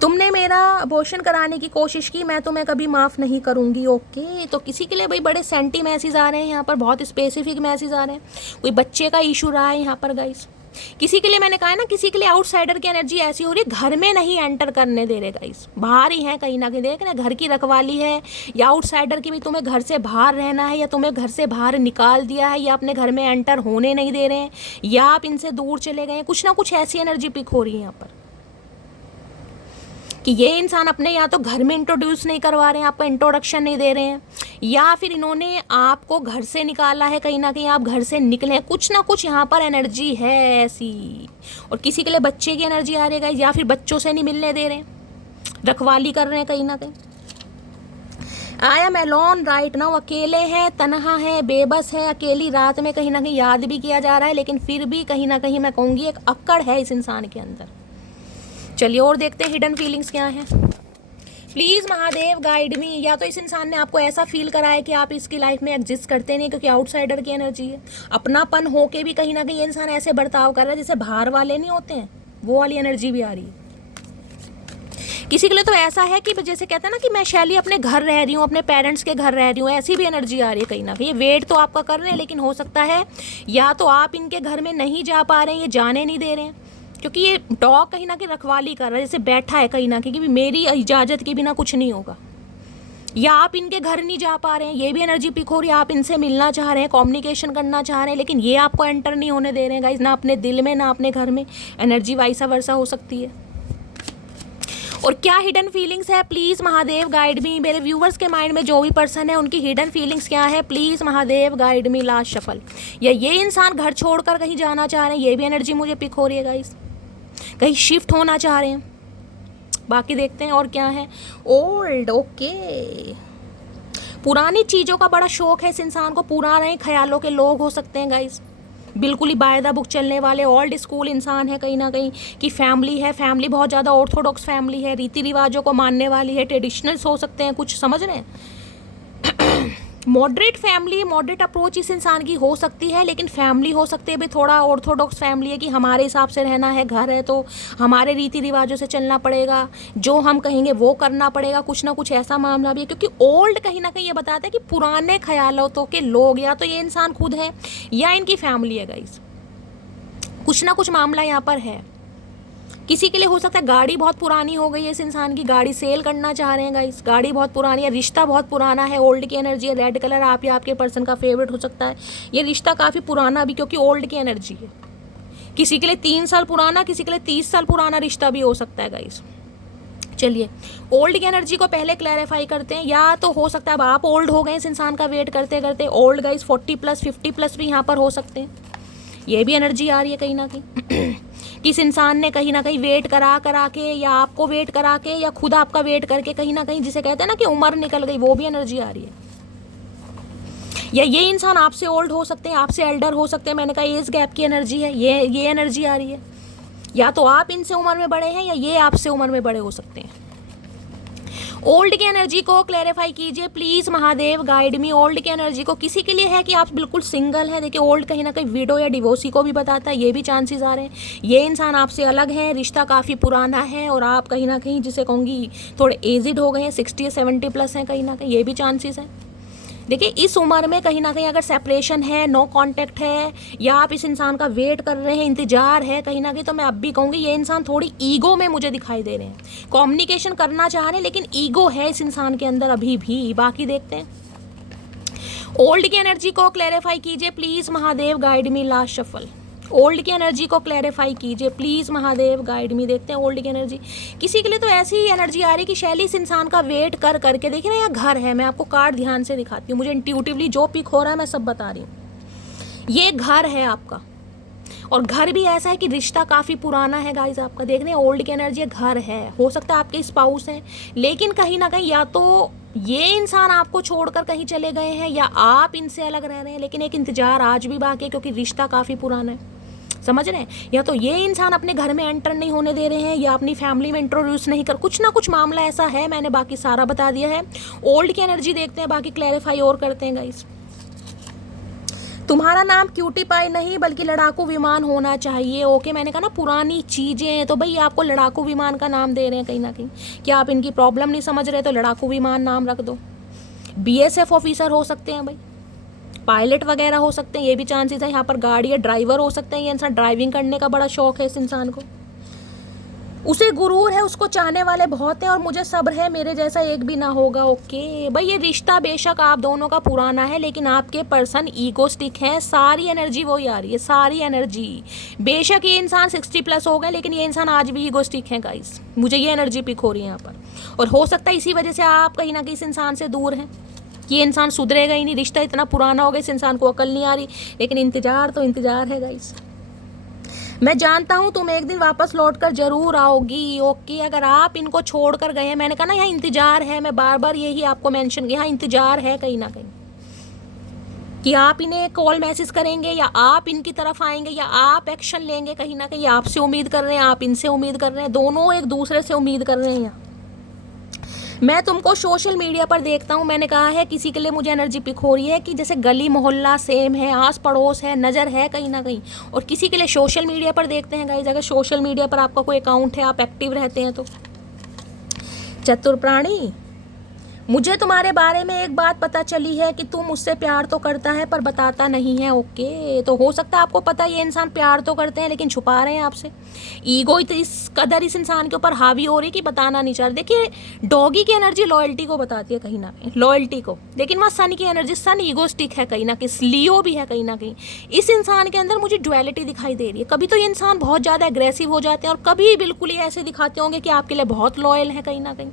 तुमने मेरा अबॉर्शन कराने की कोशिश की, मैं तुम्हें कभी माफ़ नहीं करूँगी। ओके, तो किसी के लिए भाई बड़े सेंटी मैसेज आ रहे हैं यहाँ पर, बहुत स्पेसिफिक मैसेज आ रहे हैं। कोई बच्चे का इशू रहा है यहाँ पर गाइस, किसी के लिए मैंने कहा है ना, किसी के लिए आउटसाइडर की एनर्जी ऐसी हो रही है, घर में नहीं एंटर करने दे रहे गाइस, बाहर ही है कहीं ना कहीं। देख रहे, घर की रखवाली है या आउटसाइडर की भी, तुम्हें घर से बाहर रहना है या तुम्हें घर से बाहर निकाल दिया है या अपने घर में एंटर होने नहीं दे रहे हैं या आप इनसे दूर चले गए हैं। कुछ ना कुछ ऐसी एनर्जी पिक हो रही है यहाँ पर कि ये इंसान अपने या तो घर में इंट्रोड्यूस नहीं करवा रहे हैं, आपको इंट्रोडक्शन नहीं दे रहे हैं, या फिर इन्होंने आपको घर से निकाला है, कहीं ना कहीं आप घर से निकले हैं। कुछ ना कुछ यहाँ पर एनर्जी है ऐसी। और किसी के लिए बच्चे की एनर्जी आ रही है या फिर बच्चों से नहीं मिलने दे रहे हैं, रखवाली कर रहे हैं कहीं ना कहीं। I am alone right now, अकेले हैं, तनहा है, बेबस है, अकेली रात में कहीं ना कहीं याद भी किया जा रहा है, लेकिन फिर भी कहीं ना कहीं मैं कहूँगी एक अक्कड़ है इस इंसान के अंदर। चलिए और देखते हैं हिडन फीलिंग्स क्या हैं। प्लीज़ महादेव गाइड मी। या तो इस इंसान ने आपको ऐसा फील कराया कि आप इसकी लाइफ में एग्जिस्ट करते नहीं क्योंकि आउटसाइडर की एनर्जी है। अपनापन हो के भी कहीं ना कहीं ये इंसान ऐसे बर्ताव कर रहा है जैसे बाहर वाले नहीं होते हैं, वो वाली एनर्जी भी आ रही है। किसी के लिए तो ऐसा है कि जैसे कहते हैं ना कि मैं शैली अपने घर रह रही हूँ, अपने पेरेंट्स के घर रह रही हूँ, ऐसी भी एनर्जी आ रही है कहीं ना कहीं। ये वेट तो आपका कर रहे हैं, लेकिन हो सकता है या तो आप इनके घर में नहीं जा पा रहे हैं, ये जाने नहीं दे रहे हैं, क्योंकि ये डॉग कहीं ना कहीं रखवाली कर रहा है, जैसे बैठा है कहीं ना कहीं कि मेरी इजाज़त के बिना कुछ नहीं होगा। या आप इनके घर नहीं जा पा रहे हैं, ये भी एनर्जी पिक हो रही है। आप इनसे मिलना चाह रहे हैं, कम्युनिकेशन करना चाह रहे हैं, लेकिन ये आपको एंटर नहीं होने दे रहे हैं गाइस, ना अपने दिल में ना अपने घर में। एनर्जी वाइसा वर्सा हो सकती है। और क्या हिडन फीलिंग्स है, प्लीज़ महादेव गाइड मी। मेरे व्यूवर्स के माइंड में जो भी पर्सन है उनकी हिडन फीलिंग्स क्या है, please Mahadev guide me. Last shuffle. या ये इंसान घर छोड़कर कहीं जाना चाह रहे हैं, ये भी एनर्जी मुझे पिक हो रही है गाइस, कहीं शिफ्ट होना चाह रहे हैं। बाकी देखते हैं और क्या है। ओल्ड, ओके, पुरानी चीज़ों का बड़ा शौक है इस इंसान को, पुराने ख्यालों के लोग हो सकते हैं गाइस, बिल्कुल ही बाय द बुक चलने वाले ओल्ड स्कूल इंसान है कहीं ना कहीं। कि फैमिली है, फैमिली बहुत ज़्यादा ऑर्थोडॉक्स फैमिली है, रीति रिवाजों को मानने वाली है, ट्रेडिशनल्स हो सकते हैं कुछ, समझ रहे हैं। मॉडरेट फैमिली, मॉडरेट अप्रोच इस इंसान की हो सकती है, लेकिन फैमिली हो सकती है भी थोड़ा ऑर्थोडॉक्स फैमिली है कि हमारे हिसाब से रहना है, घर है तो हमारे रीति रिवाजों से चलना पड़ेगा, जो हम कहेंगे वो करना पड़ेगा। कुछ ना कुछ ऐसा मामला भी है, क्योंकि ओल्ड कहीं ना कहीं ये बताता है कि पुराने ख्यालों के लोग या तो ये इंसान खुद है या इनकी फैमिली है गाइस। कुछ ना कुछ मामला यहाँ पर है। किसी के लिए हो सकता है गाड़ी बहुत पुरानी हो गई है इस इंसान की, गाड़ी सेल करना चाह रहे हैं गाइस, गाड़ी बहुत पुरानी है, रिश्ता बहुत पुराना है, ओल्ड की एनर्जी है। रेड कलर आप या आपके पर्सन का फेवरेट हो सकता है, ये रिश्ता काफ़ी पुराना भी क्योंकि ओल्ड की एनर्जी है। किसी के लिए 3 साल पुराना, किसी के लिए 30 साल पुराना रिश्ता भी हो सकता है गाइस। चलिए ओल्ड की एनर्जी को पहले क्लैरिफाई करते हैं। या तो हो सकता है अब आप ओल्ड हो गए इस इंसान का वेट करते करते, ओल्ड गाइस 40+, 50+ भी यहाँ पर हो सकते हैं, ये भी एनर्जी आ रही है कहीं ना कहीं। किस इंसान ने कहीं ना कहीं वेट करा के या आपको वेट करा के या खुद आपका वेट करके कहीं ना कहीं, जिसे कहते हैं ना कि उम्र निकल गई, वो भी एनर्जी आ रही है। या ये इंसान आपसे ओल्ड हो सकते हैं, आपसे एल्डर हो सकते हैं, मैंने कहा एज गैप की एनर्जी है, ये एनर्जी आ रही है। या तो आप इनसे उम्र में बड़े हैं या ये आपसे उम्र में बड़े हो सकते हैं। ओल्ड की एनर्जी को क्लैरिफाई कीजिए please Mahadev guide me. Old की एनर्जी को किसी के लिए है कि आप बिल्कुल सिंगल हैं, देखिए ओल्ड कहीं ना कहीं विडो या डिवोर्सी को भी बताता है, ये भी चांसेस आ रहे हैं। ये इंसान आपसे अलग है, रिश्ता काफ़ी पुराना है और आप कहीं ना कहीं जिसे कहूँगी थोड़े एजिड हो गए हैं, 60 या 70+ हैं कहीं ना कहीं, ये भी चांसेस हैं। देखिए इस उम्र में कहीं ना कहीं अगर सेपरेशन है, नो कांटेक्ट है, या आप इस इंसान का वेट कर रहे हैं, इंतजार है कहीं ना कहीं, तो मैं अब भी कहूँगी ये इंसान थोड़ी ईगो में मुझे दिखाई दे रहे हैं। कम्युनिकेशन करना चाह रहे हैं लेकिन ईगो है इस इंसान के अंदर अभी भी। बाकी देखते हैं। ओल्ड की एनर्जी को क्लैरिफाई कीजिए please Mahadev guide me. Last shuffle. Old की एनर्जी को क्लैरिफाई कीजिए प्लीज़ महादेव गाइड मी। देखते हैं ओल्ड की एनर्जी। किसी के लिए तो ऐसी एनर्जी आ रही है कि शैली इस इंसान का वेट कर करके, देखिए ना यहाँ घर है, मैं आपको कार्ड ध्यान से दिखाती हूँ, मुझे इंट्यूटिवली जो पिक हो रहा है मैं सब बता रही हूँ। ये घर है आपका, और घर भी ऐसा है कि रिश्ता काफ़ी पुराना है गाइज आपका। देख रहे हैं ओल्ड की एनर्जी, घर है, हो सकता है आपके स्पाउस हैं, लेकिन कहीं ना कहीं या तो ये इंसान आपको छोड़कर कहीं चले गए हैं या आप इनसे अलग रह रहे हैं, लेकिन एक इंतजार आज भी बाकी है क्योंकि रिश्ता काफ़ी पुराना है, समझ रहे हैं। या तो ये इंसान अपने घर में एंटर नहीं होने दे रहे हैं या अपनी फैमिली में इंट्रोड्यूस नहीं कर, कुछ ना कुछ मामला ऐसा है। मैंने बाकी सारा बता दिया है। ओल्ड की एनर्जी देखते हैं, बाकी क्लैरिफाई और करते हैं गाइस। तुम्हारा नाम क्यूटी पाई नहीं बल्कि लड़ाकू विमान होना चाहिए। ओके, मैंने कहा ना पुरानी चीज़ें, तो भाई आपको लड़ाकू विमान का नाम दे रहे हैं कहीं ना कहीं। क्या आप इनकी प्रॉब्लम नहीं समझ रहे तो लड़ाकू विमान नाम रख दो। BSF ऑफिसर हो सकते हैं भाई, पायलट वगैरह हो सकते हैं, ये भी चांसेस है। यहाँ पर गाड़ी या ड्राइवर हो सकते हैं, ये इंसान ड्राइविंग करने का बड़ा शौक है इस इंसान को। उसे गुरूर है, उसको चाहने वाले बहुत हैं और मुझे सब्र है, मेरे जैसा एक भी ना होगा। ओके भाई, ये रिश्ता बेशक आप दोनों का पुराना है, लेकिन आपके पर्सन ईगोस्टिक हैं। सारी एनर्जी वही आ रही है, सारी एनर्जी। बेशक ये इंसान 60+ हो गए, लेकिन ये इंसान आज भी ईगोस्टिक है गाइस। मुझे ये एनर्जी पिक हो रही है यहाँ पर। और हो सकता है इसी वजह से आप कहीं ना कहीं इस इंसान से दूर हैं कि ये इंसान सुधरेगा ही नहीं। रिश्ता इतना पुराना हो गया, इस इंसान को अकल नहीं आ रही, लेकिन इंतजार तो इंतजार है गाइस। मैं जानता हूँ तुम एक दिन वापस लौट कर जरूर आओगी। ओके, अगर आप इनको छोड़ कर गए हैं, मैंने कहा ना यहाँ इंतजार है, मैं बार बार यही आपको मेंशन किया, यहाँ इंतजार है कहीं ना कहीं कि आप इन्हें कॉल मैसेज करेंगे या आप इनकी तरफ आएंगे या आप एक्शन लेंगे। कहीं ना कहीं आपसे उम्मीद कर रहे हैं, आप इनसे उम्मीद कर रहे हैं, दोनों एक दूसरे से उम्मीद कर रहे हैं। यहाँ मैं तुमको सोशल मीडिया पर देखता हूँ, मैंने कहा है किसी के लिए मुझे एनर्जी पिक हो रही है कि जैसे गली मोहल्ला सेम है, आस पड़ोस है, नज़र है कहीं ना कहीं। और किसी के लिए सोशल मीडिया पर देखते हैं गाइस, अगर सोशल मीडिया पर आपका कोई अकाउंट है, आप एक्टिव रहते हैं तो। चतुर प्राणी, मुझे तुम्हारे बारे में एक बात पता चली है कि तुम मुझसे प्यार तो करता है पर बताता नहीं है। ओके, तो हो सकता है आपको पता ये इंसान प्यार तो करते हैं लेकिन छुपा रहे हैं आपसे। ईगो इस कदर इस इंसान के ऊपर हावी हो रही कि बताना नहीं चाह रहे। देखिए, डॉगी की एनर्जी लॉयल्टी को बताती है कहीं ना कहीं, लॉयल्टी को, लेकिन वहाँ सन की एनर्जी, सन ईगोस्टिक है कहीं ना कहीं, लियो भी है कहीं ना कहीं। इस इंसान के अंदर मुझे ड्युअलिटी दिखाई दे रही है। कभी तो ये इंसान बहुत ज़्यादा एग्रेसिव हो जाते हैं और कभी बिल्कुल ही ऐसे दिखाते होंगे कि आपके लिए बहुत लॉयल है कहीं ना कहीं।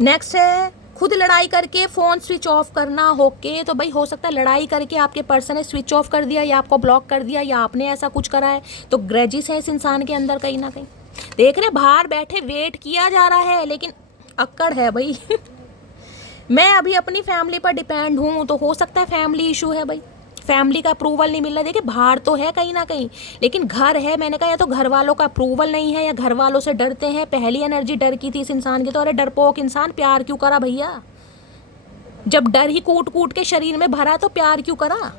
नेक्स्ट है खुद लड़ाई करके फ़ोन स्विच ऑफ करना। होके, तो भाई हो सकता है लड़ाई करके आपके पर्सन ने स्विच ऑफ कर दिया या आपको ब्लॉक कर दिया या आपने ऐसा कुछ करा है, तो ग्रेजिस है इस इंसान के अंदर कहीं ना कहीं। देख रहे बाहर बैठे वेट किया जा रहा है, लेकिन अक्कड़ है भाई। मैं अभी अपनी फैमिली पर डिपेंड हूँ, तो हो सकता है फैमिली इशू है भाई, फैमिली का अप्रूवल नहीं मिल रहा। देखिए बाहर तो है कहीं ना कहीं, लेकिन घर है। मैंने कहा या तो घर वालों का अप्रूवल नहीं है या घर वालों से डरते हैं। पहली एनर्जी डर की थी इस इंसान की, तो अरे डरपोक इंसान, प्यार क्यों करा भैया? जब डर ही कूट कूट के शरीर में भरा तो प्यार क्यों करा?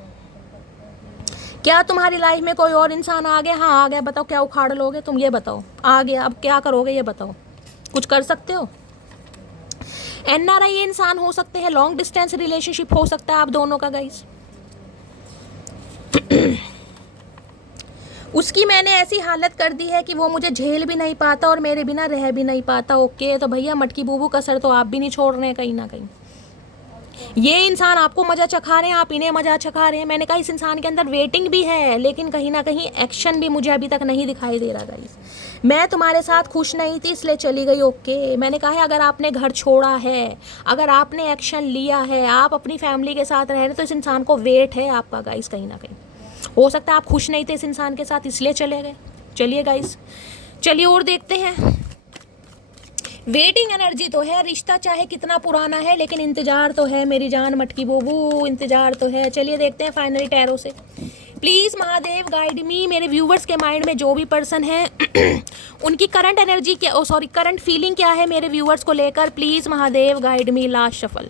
क्या तुम्हारी लाइफ में कोई और इंसान आ गया? हाँ आ गया, बताओ क्या उखाड़ लोगे तुम? ये बताओ, आ गया, अब क्या करोगे ये बताओ? कुछ कर सकते हो? NRI इंसान हो सकते हैं, लॉन्ग डिस्टेंस रिलेशनशिप हो सकता है आप दोनों का गाइस। उसकी मैंने ऐसी हालत कर दी है कि वो मुझे झेल भी नहीं पाता और मेरे बिना रह भी नहीं पाता। ओके, तो भैया मटकी बूबू का सर तो आप भी नहीं छोड़ रहे हैं कहीं ना कहीं। ये इंसान आपको मजा चखा रहे हैं, आप इन्हें मजा चखा रहे हैं। मैंने कहा इस इंसान के अंदर वेटिंग भी है, लेकिन कहीं ना कहीं एक्शन भी मुझे अभी तक नहीं दिखाई दे रहा गाइस। मैं तुम्हारे साथ खुश नहीं थी इसलिए चली गई। ओके, मैंने कहा है अगर आपने घर छोड़ा है, अगर आपने एक्शन लिया है, आप अपनी फैमिली के साथ रह रहे, तो इस इंसान को वेट है आपका गाइस कहीं ना कहीं। हो सकता है आप खुश नहीं थे इस इंसान के साथ इसलिए चले गए। चलिए गाइस, चलिए और देखते हैं। वेटिंग एनर्जी तो है, रिश्ता चाहे कितना पुराना है लेकिन इंतजार तो है मेरी जान मटकी बोबू, इंतजार तो है। चलिए देखते हैं फाइनली टैरो से। Please Mahadev guide me. मेरे व्यूवर्स के माइंड में जो भी पर्सन है उनकी करंट एनर्जी क्या, करंट फीलिंग क्या है मेरे व्यूवर्स को लेकर? Please Mahadev guide me. Last shuffle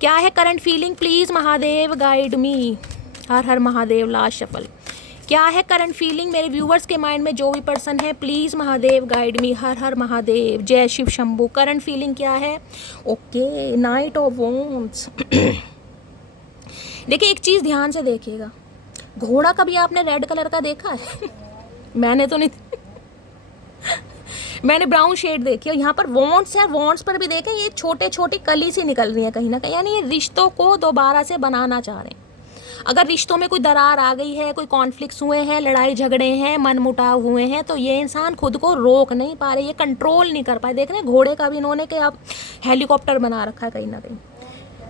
क्या है current feeling? Please Mahadev guide me. हर हर महादेव। लास्ट शफल क्या है करंट फीलिंग मेरे व्यूवर्स के माइंड में जो भी पर्सन है? Please Mahadev guide me. हर हर महादेव। जय शिव शंभू। करंट फीलिंग क्या है? Okay, knight of wands. देखिए एक चीज़ ध्यान से देखिएगा, घोड़ा कभी आपने रेड कलर का देखा है? मैंने तो नहीं मैंने ब्राउन शेड देखी है। यहाँ पर वॉन्ड्स है, वॉन्ड्स पर भी देखें ये छोटे छोटी कली सी निकल रही है कहीं ना कहीं, यानी ये रिश्तों को दोबारा से बनाना चाह रहे हैं। अगर रिश्तों में कोई दरार आ गई है, कोई कॉन्फ्लिक्ट्स हुए हैं, लड़ाई झगड़े हैं, मन मुटाव हुए हैं, तो ये इंसान खुद को रोक नहीं पा रहे, ये कंट्रोल नहीं कर पाए। देख रहे हैं घोड़े का भी इन्होंने कि अब हेलीकॉप्टर बना रखा है कहीं ना कहीं।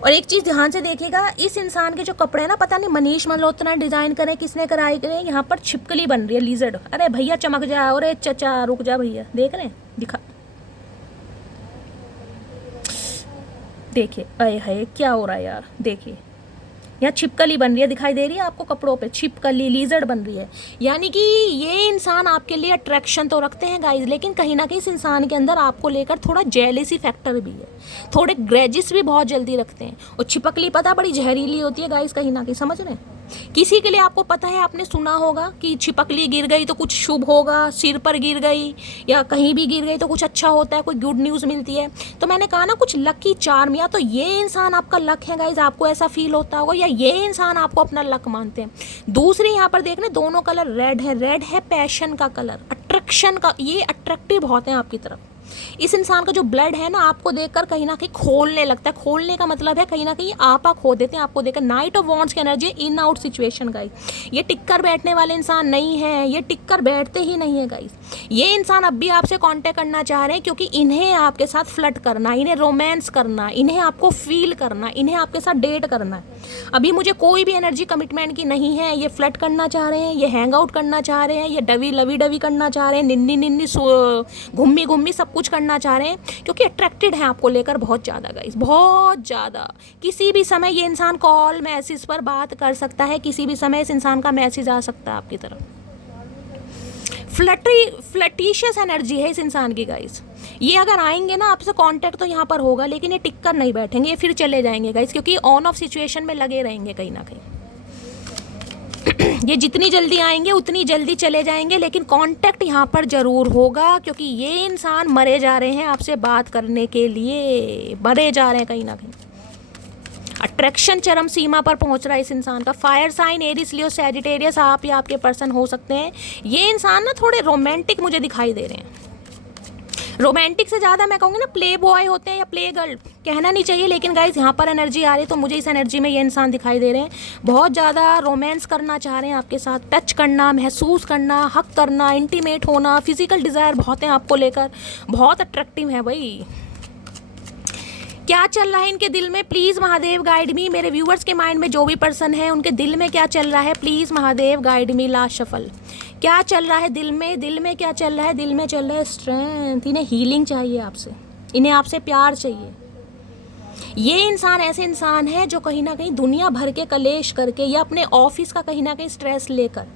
और एक चीज़ ध्यान से देखिएगा, इस इंसान के जो कपड़े हैं ना, पता नहीं मनीष मल्होत्रा डिज़ाइन करें, किसने कराई करें, यहाँ पर छिपकली बन रही है, लिजर्ड। अरे भैया चमक जा, अरे चचा रुक जा भैया, देख रहे हैं, दिखा, देखिए अरे है क्या हो रहा है यार। देखिए यहाँ छिपकली बन रही है, दिखाई दे रही है आपको कपड़ों पे, छिपकली लिजर्ड बन रही है। यानी कि ये इंसान आपके लिए अट्रैक्शन तो रखते हैं गाइज, लेकिन कहीं ना कहीं इस इंसान के अंदर आपको लेकर थोड़ा जेलेसी फैक्टर भी है, थोड़े ग्रेजिस भी बहुत जल्दी रखते हैं। और छिपकली पता बड़ी जहरीली होती है गाइज कहीं ना कहीं, समझ रहे हैं? किसी के लिए आपको पता है, आपने सुना होगा कि छिपकली गिर गई तो कुछ शुभ होगा, सिर पर गिर गई या कहीं भी गिर गई तो कुछ अच्छा होता है, कोई गुड न्यूज़ मिलती है। तो मैंने कहा ना कुछ लकी चार्म, या तो ये इंसान आपका लक है गाइज, आपको ऐसा फील होता होगा, या ये इंसान आपको अपना लक मानते हैं। दूसरी यहाँ पर देखने दोनों कलर रेड है, रेड है पैशन का कलर, अट्रैक्शन का, ये अट्रैक्टिव होते हैं आपकी तरफ। इस इंसान का जो ब्लड है ना, आपको देखकर कहीं ना कहीं खोलने लगता है। खोलने का मतलब है कहीं ना कहीं आपा खो देते हैं आपको देखकर। नाइट ऑफ वॉन्ड्स की energy, in out situation guys. ये टिक कर बैठने वाले इंसान नहीं है, ये टिक कर बैठते ही नहीं है गाइस। ये इंसान अब भी आपसे कांटेक्ट करना चाह रहे हैं, क्योंकि इन्हें आपके साथ फ्लर्ट करना, इन्हें रोमांस करना, इन्हें आपको फील करना, इन्हें आपके साथ डेट करना है। अभी मुझे कोई भी एनर्जी कमिटमेंट की नहीं है। ये फ्लर्ट करना चाह रहे हैं, ये हैंग आउट करना चाह रहे हैं, ये डवी लवी डवी करना चाह रहे हैं, निन्नी निन्नी घूमी घूमी सब कुछ करना चाह रहे हैं, क्योंकि अट्रैक्टेड हैं आपको लेकर बहुत ज़्यादा गाइस, बहुत ज़्यादा। किसी भी समय ये इंसान कॉल मैसेज पर बात कर सकता है, किसी भी समय इस इंसान का मैसेज आ सकता है आपकी तरफ। फ्लटिशियस एनर्जी है इस इंसान की गाइस। ये अगर आएंगे ना आपसे कांटेक्ट तो यहाँ पर होगा, लेकिन ये टिक कर नहीं बैठेंगे, ये फिर चले जाएंगे गाइस, क्योंकि ऑन ऑफ सिचुएशन में लगे रहेंगे कहीं ना कहीं। ये जितनी जल्दी आएंगे उतनी जल्दी चले जाएंगे, लेकिन कांटेक्ट यहाँ पर ज़रूर होगा, क्योंकि ये इंसान मरे जा रहे हैं आपसे बात करने के लिए, मरे जा रहे हैं कहीं ना कहीं। अट्रैक्शन चरम सीमा पर पहुंच रहा है इस इंसान का। Fire sign Aries Leo Sagittarius आप या आपके पर्सन हो सकते हैं। ये इंसान ना थोड़े रोमांटिक मुझे दिखाई दे रहे हैं। रोमांटिक से ज़्यादा मैं कहूँगी ना प्ले बॉय होते हैं या प्ले गर्ल, कहना नहीं चाहिए, लेकिन गाइज यहाँ पर एनर्जी आ रही है तो मुझे इस एनर्जी में ये इंसान दिखाई दे रहे हैं। बहुत ज़्यादा रोमांस करना चाह रहे हैं आपके साथ, टच करना, महसूस करना, हक करना, इंटीमेट होना, फिजिकल डिज़ायर बहुत है आपको लेकर, बहुत अट्रैक्टिव है भाई। क्या चल रहा है इनके दिल में, प्लीज़ महादेव गाइड मी। मेरे व्यूअर्स के माइंड में जो भी पर्सन है उनके दिल में क्या चल रहा है, please Mahadev guide me. Last shuffle, क्या चल रहा है दिल में, दिल में क्या चल रहा है, दिल में चल रहा है स्ट्रेंथ। इन्हें हीलिंग चाहिए आपसे, इन्हें आपसे प्यार चाहिए। ये इंसान ऐसे इंसान है जो कहीं ना कहीं दुनिया भर के कलेश करके, या अपने ऑफिस का कहीं ना कहीं स्ट्रेस लेकर,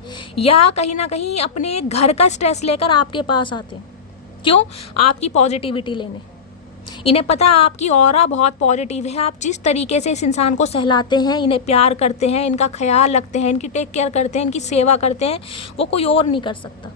या कहीं ना कहीं अपने घर का स्ट्रेस लेकर आपके पास आते हैं। क्यों? आपकी पॉजिटिविटी लेने। इन्हें पता है आपकी ऑरा बहुत पॉजिटिव है। आप जिस तरीके से इस इंसान को सहलाते हैं, इन्हें प्यार करते हैं, इनका ख्याल रखते हैं, इनकी टेक केयर करते हैं, इनकी सेवा करते हैं, वो कोई और नहीं कर सकता।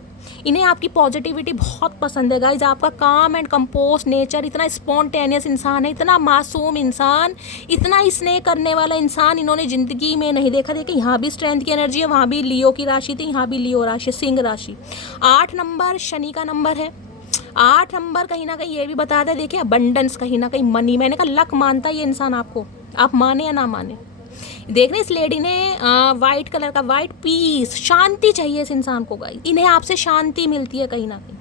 इन्हें आपकी पॉजिटिविटी बहुत पसंद है गाइज। आपका काम एंड कंपोज नेचर, इतना स्पॉन्टेनियस इंसान है, इतना मासूम इंसान, इतना स्नेह करने वाला इंसान इन्होंने ज़िंदगी में नहीं देखा। देखिए यहाँ भी स्ट्रेंथ की एनर्जी है, वहाँ भी लियो की राशि थी, यहाँ भी लियो राशि, सिंह राशि। 8 नंबर शनि का नंबर है। 8 नंबर कहीं ना कहीं ये भी बताता है, देखिए अबंडेंस, कहीं ना कहीं मनी। मैंने कहा लक मानता है ये इंसान आपको, आप माने या ना माने। देख रहे इस लेडी ने वाइट कलर का, वाइट पीस, शांति चाहिए इस इंसान को गाइस। इन्हें आपसे शांति मिलती है कहीं ना कहीं।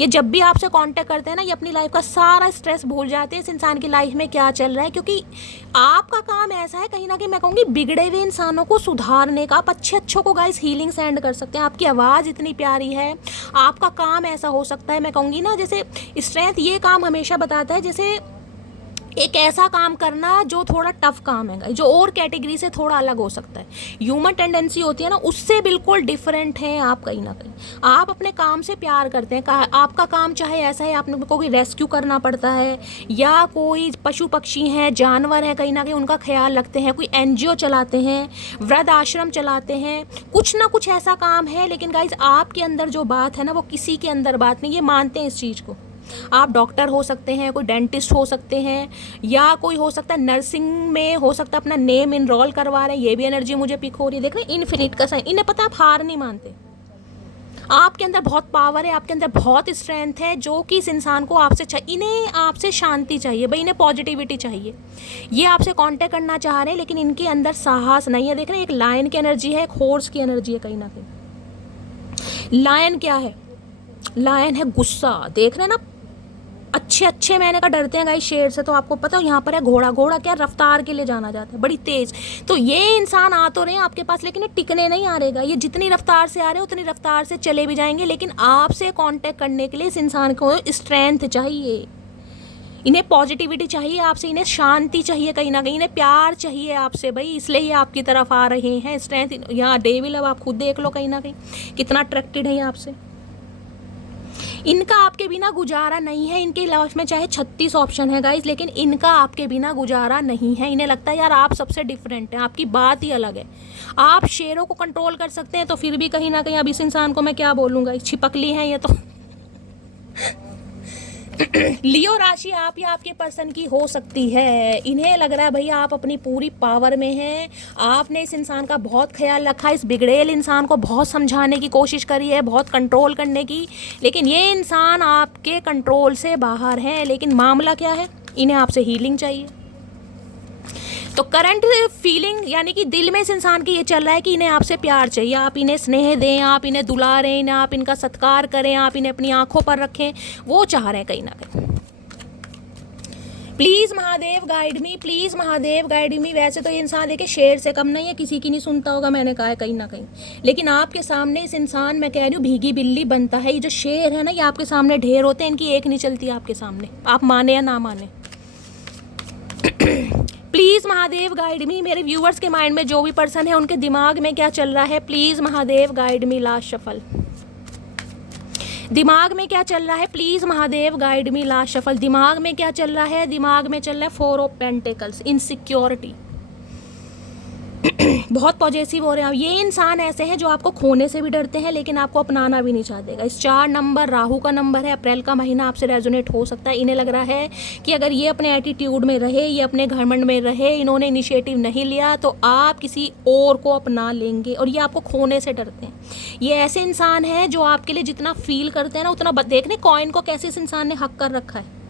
ये जब भी आपसे कांटेक्ट करते हैं ना, ये अपनी लाइफ का सारा स्ट्रेस भूल जाते हैं इस इंसान की लाइफ में क्या चल रहा है, क्योंकि आपका काम ऐसा है कहीं ना कहीं, मैं कहूँगी बिगड़े हुए इंसानों को सुधारने का। आप अच्छों को गाइस हीलिंग सेंड कर सकते हैं। आपकी आवाज़ इतनी प्यारी है, आपका काम ऐसा हो सकता है, मैं कहूँगी ना जैसे स्ट्रेंथ ये काम हमेशा बताता है, जैसे एक ऐसा काम करना जो थोड़ा टफ काम है, जो और कैटेगरी से थोड़ा अलग हो सकता है। ह्यूमन टेंडेंसी होती है ना, उससे बिल्कुल डिफरेंट हैं आप कहीं ना कहीं। आप अपने काम से प्यार करते हैं। आपका काम चाहे ऐसा है, आपने कोई रेस्क्यू करना पड़ता है, या कोई पशु पक्षी हैं, जानवर हैं, कहीं ना कहीं उनका ख्याल रखते हैं, कोई NGO चलाते हैं, वृद्ध आश्रम चलाते हैं, कुछ ना कुछ ऐसा काम है। लेकिन गाइज आपके अंदर जो बात है ना, वो किसी के अंदर बात नहीं, ये मानते हैं इस चीज़ को। आप डॉक्टर हो सकते हैं, कोई डेंटिस्ट हो सकते हैं, या कोई हो सकता है नर्सिंग में हो सकता है, अपना नेम इनरोल करवा रहे हैं। ये भी एनर्जी मुझे पिक हो रही है। देख रहे हैं इन्फिनिट का साइन। इन्हें पता है आप हार नहीं मानते। आपके अंदर बहुत पावर है, आपके अंदर बहुत स्ट्रेंथ है, जो कि इस इंसान को आपसे चाहिए। इन्हें आपसे शांति चाहिए भाई, इन्हें पॉजिटिविटी चाहिए। ये आपसे कांटेक्ट करना चाह रहे हैं, लेकिन इनके अंदर साहस नहीं है। देख रहे हैं एक लायन की एनर्जी है, एक हॉर्स की एनर्जी है कहीं ना कहीं। लायन क्या है? लायन है गुस्सा। देख रहे हैं ना, अच्छे मैंने कहा डरते हैं गाइस शेर से, तो आपको पता है यहाँ पर है घोड़ा। घोड़ा क्या, रफ्तार के लिए जाना जाता है, बड़ी तेज। तो ये इंसान आ तो रहे हैं आपके पास, लेकिन ये टिकने नहीं आ रहेगा। ये जितनी रफ्तार से आ रहे हैं उतनी रफ्तार से चले भी जाएंगे, लेकिन आपसे कांटेक्ट करने के लिए इस इंसान को स्ट्रेंथ चाहिए, इन्हें पॉजिटिविटी चाहिए आपसे, इन्हें शांति चाहिए कहीं ना कहीं, इन्हें प्यार चाहिए आपसे भाई, इसलिए ये आपकी तरफ आ रहे हैं। स्ट्रेंथ यहाँ डेविल, अब आप खुद देख लो कहीं ना कहीं कितना अट्रैक्टेड है ये आपसे। इनका आपके बिना गुजारा नहीं है। इनके लाइफ में चाहे 36 ऑप्शन है गाइज, लेकिन इनका आपके बिना गुजारा नहीं है। इन्हें लगता है यार आप सबसे डिफरेंट हैं, आपकी बात ही अलग है। आप शेरों को कंट्रोल कर सकते हैं तो फिर भी कहीं ना कहीं अब इस इंसान को मैं क्या बोलूँगा, छिपकली है ये तो। लियो राशि आप या आपके पर्सन की हो सकती है। इन्हें लग रहा है भैया आप अपनी पूरी पावर में हैं। आपने इस इंसान का बहुत ख्याल रखा, इस बिगड़ेल इंसान को बहुत समझाने की कोशिश करी है, बहुत कंट्रोल करने की, लेकिन ये इंसान आपके कंट्रोल से बाहर है। लेकिन मामला क्या है, इन्हें आपसे हीलिंग चाहिए। तो करंट फीलिंग यानी कि दिल में इस इंसान की ये चल रहा है कि इन्हें आपसे प्यार चाहिए, आप इन्हें स्नेह दें, आप इन्हें दुलारें, इन्हें आप इनका सत्कार करें, आप इन्हें अपनी आंखों पर रखें, वो चाह रहे हैं कहीं ना कहीं। Please Mahadev guide me, please Mahadev guide मी। वैसे तो ये इंसान देखिए शेर से कम नहीं है, किसी की नहीं सुनता होगा, मैंने कहा है कहीं ना कहीं, लेकिन आपके सामने इस इंसान, मैं कह रही हूँ भीगी बिल्ली बनता है। ये जो शेर है ना, ये आपके सामने ढेर होते हैं, इनकी एक नहीं चलती आपके सामने, आप माने या ना माने। Please Mahadev guide me. मेरे व्यूअर्स के माइंड में जो भी पर्सन है उनके दिमाग में क्या चल रहा है, please Mahadev guide me. Last shuffle, दिमाग में क्या चल रहा है, please Mahadev guide me. Last shuffle, दिमाग में क्या चल रहा है, दिमाग में चल रहा है 4 ऑफ पेंटिकल्स, इनसिक्योरिटी। बहुत पॉजिटिव हो रहे हैं आप। ये इंसान ऐसे हैं जो आपको खोने से भी डरते हैं लेकिन आपको अपनाना भी नहीं चाहते। इस 4 नंबर राहु का नंबर है। अप्रैल का महीना आपसे रेजोनेट हो सकता है। इन्हें लग रहा है कि अगर ये अपने एटीट्यूड में रहे, ये अपने घमंड में रहे, इन्होंने इनिशिएटिव नहीं लिया तो आप किसी और को अपना लेंगे और ये आपको खोने से डरते हैं। ये ऐसे इंसान हैं जो आपके लिए जितना फील करते हैं ना उतना देखने कॉइन को कैसे इस इंसान ने हक कर रखा है।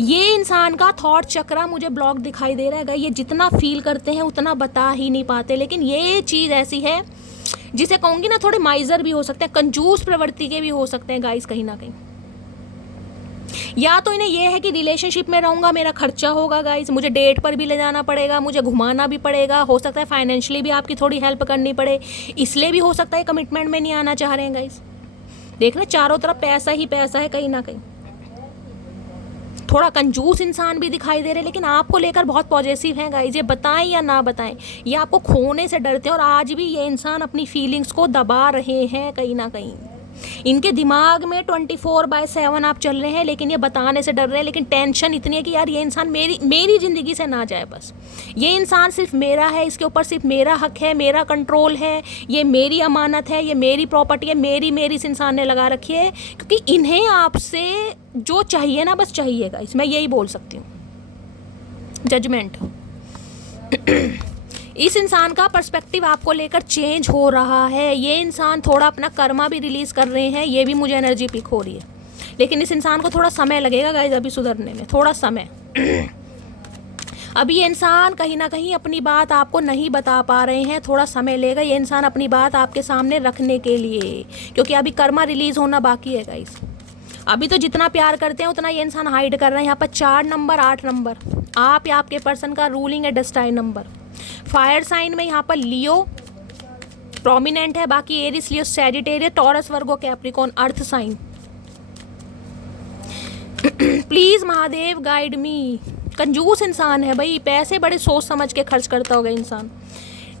ये इंसान का थॉट चक्रा मुझे ब्लॉक दिखाई दे रहा है। ये जितना फील करते हैं उतना बता ही नहीं पाते, लेकिन ये चीज़ ऐसी है जिसे कहूँगी ना, थोड़े माइजर भी हो सकते हैं, कंजूस प्रवृत्ति के भी हो सकते हैं गाइस कहीं ना कहीं। या तो इन्हें यह है कि रिलेशनशिप में रहूँगा, मेरा खर्चा होगा गाइस, मुझे डेट पर भी ले जाना पड़ेगा, मुझे घुमाना भी पड़ेगा, हो सकता है फाइनेंशियली भी आपकी थोड़ी हेल्प करनी पड़े, इसलिए भी हो सकता है कमिटमेंट में नहीं आना चाह रहे हैं गाइस। देखना चारों तरफ पैसा ही पैसा है कहीं ना कहीं। थोड़ा कंजूस इंसान भी दिखाई दे रहे हैं, लेकिन आपको लेकर बहुत पॉजिटिव हैं गाइस। ये बताएं या ना बताएं, ये आपको खोने से डरते हैं और आज भी ये इंसान अपनी फीलिंग्स को दबा रहे हैं कहीं ना कहीं। इनके दिमाग में 24/7 आप चल रहे हैं, लेकिन ये बताने से डर रहे हैं। लेकिन टेंशन इतनी है कि यार ये इंसान मेरी ज़िंदगी से ना जाए, बस ये इंसान सिर्फ मेरा है, इसके ऊपर सिर्फ मेरा हक है, मेरा कंट्रोल है, ये मेरी अमानत है, ये मेरी प्रॉपर्टी है, मेरी इस इंसान ने लगा रखी है। क्योंकि इन्हें आपसे जो चाहिए ना बस चाहिएगा, इसमें यही बोल सकती हूँ। जजमेंट इस इंसान का पर्सपेक्टिव आपको लेकर चेंज हो रहा है। ये इंसान थोड़ा अपना कर्मा भी रिलीज़ कर रहे हैं, ये भी मुझे एनर्जी पिक हो रही है, लेकिन इस इंसान को थोड़ा समय लगेगा गाइस अभी सुधरने में, थोड़ा समय। अभी ये इंसान कहीं ना कहीं अपनी बात आपको नहीं बता पा रहे हैं, थोड़ा समय लेगा ये इंसान अपनी बात आपके सामने रखने के लिए, क्योंकि अभी कर्मा रिलीज़ होना बाकी है गाइस। अभी तो जितना प्यार करते हैं उतना ये इंसान हाइड कर रहे हैं। यहाँ पर 4 नंबर 8 नंबर आप या आपके पर्सन का रूलिंग है डेस्टाइन नंबर। फायर साइन में यहाँ पर लियो प्रोमिनेंट है, बाकी Aries, Leo, Sagittarius, Taurus, Virgo, Capricorn, earth sign. Please Mahadev guide me. कंजूस इंसान है भाई, पैसे बड़े सोच समझ के खर्च करता होगा इंसान।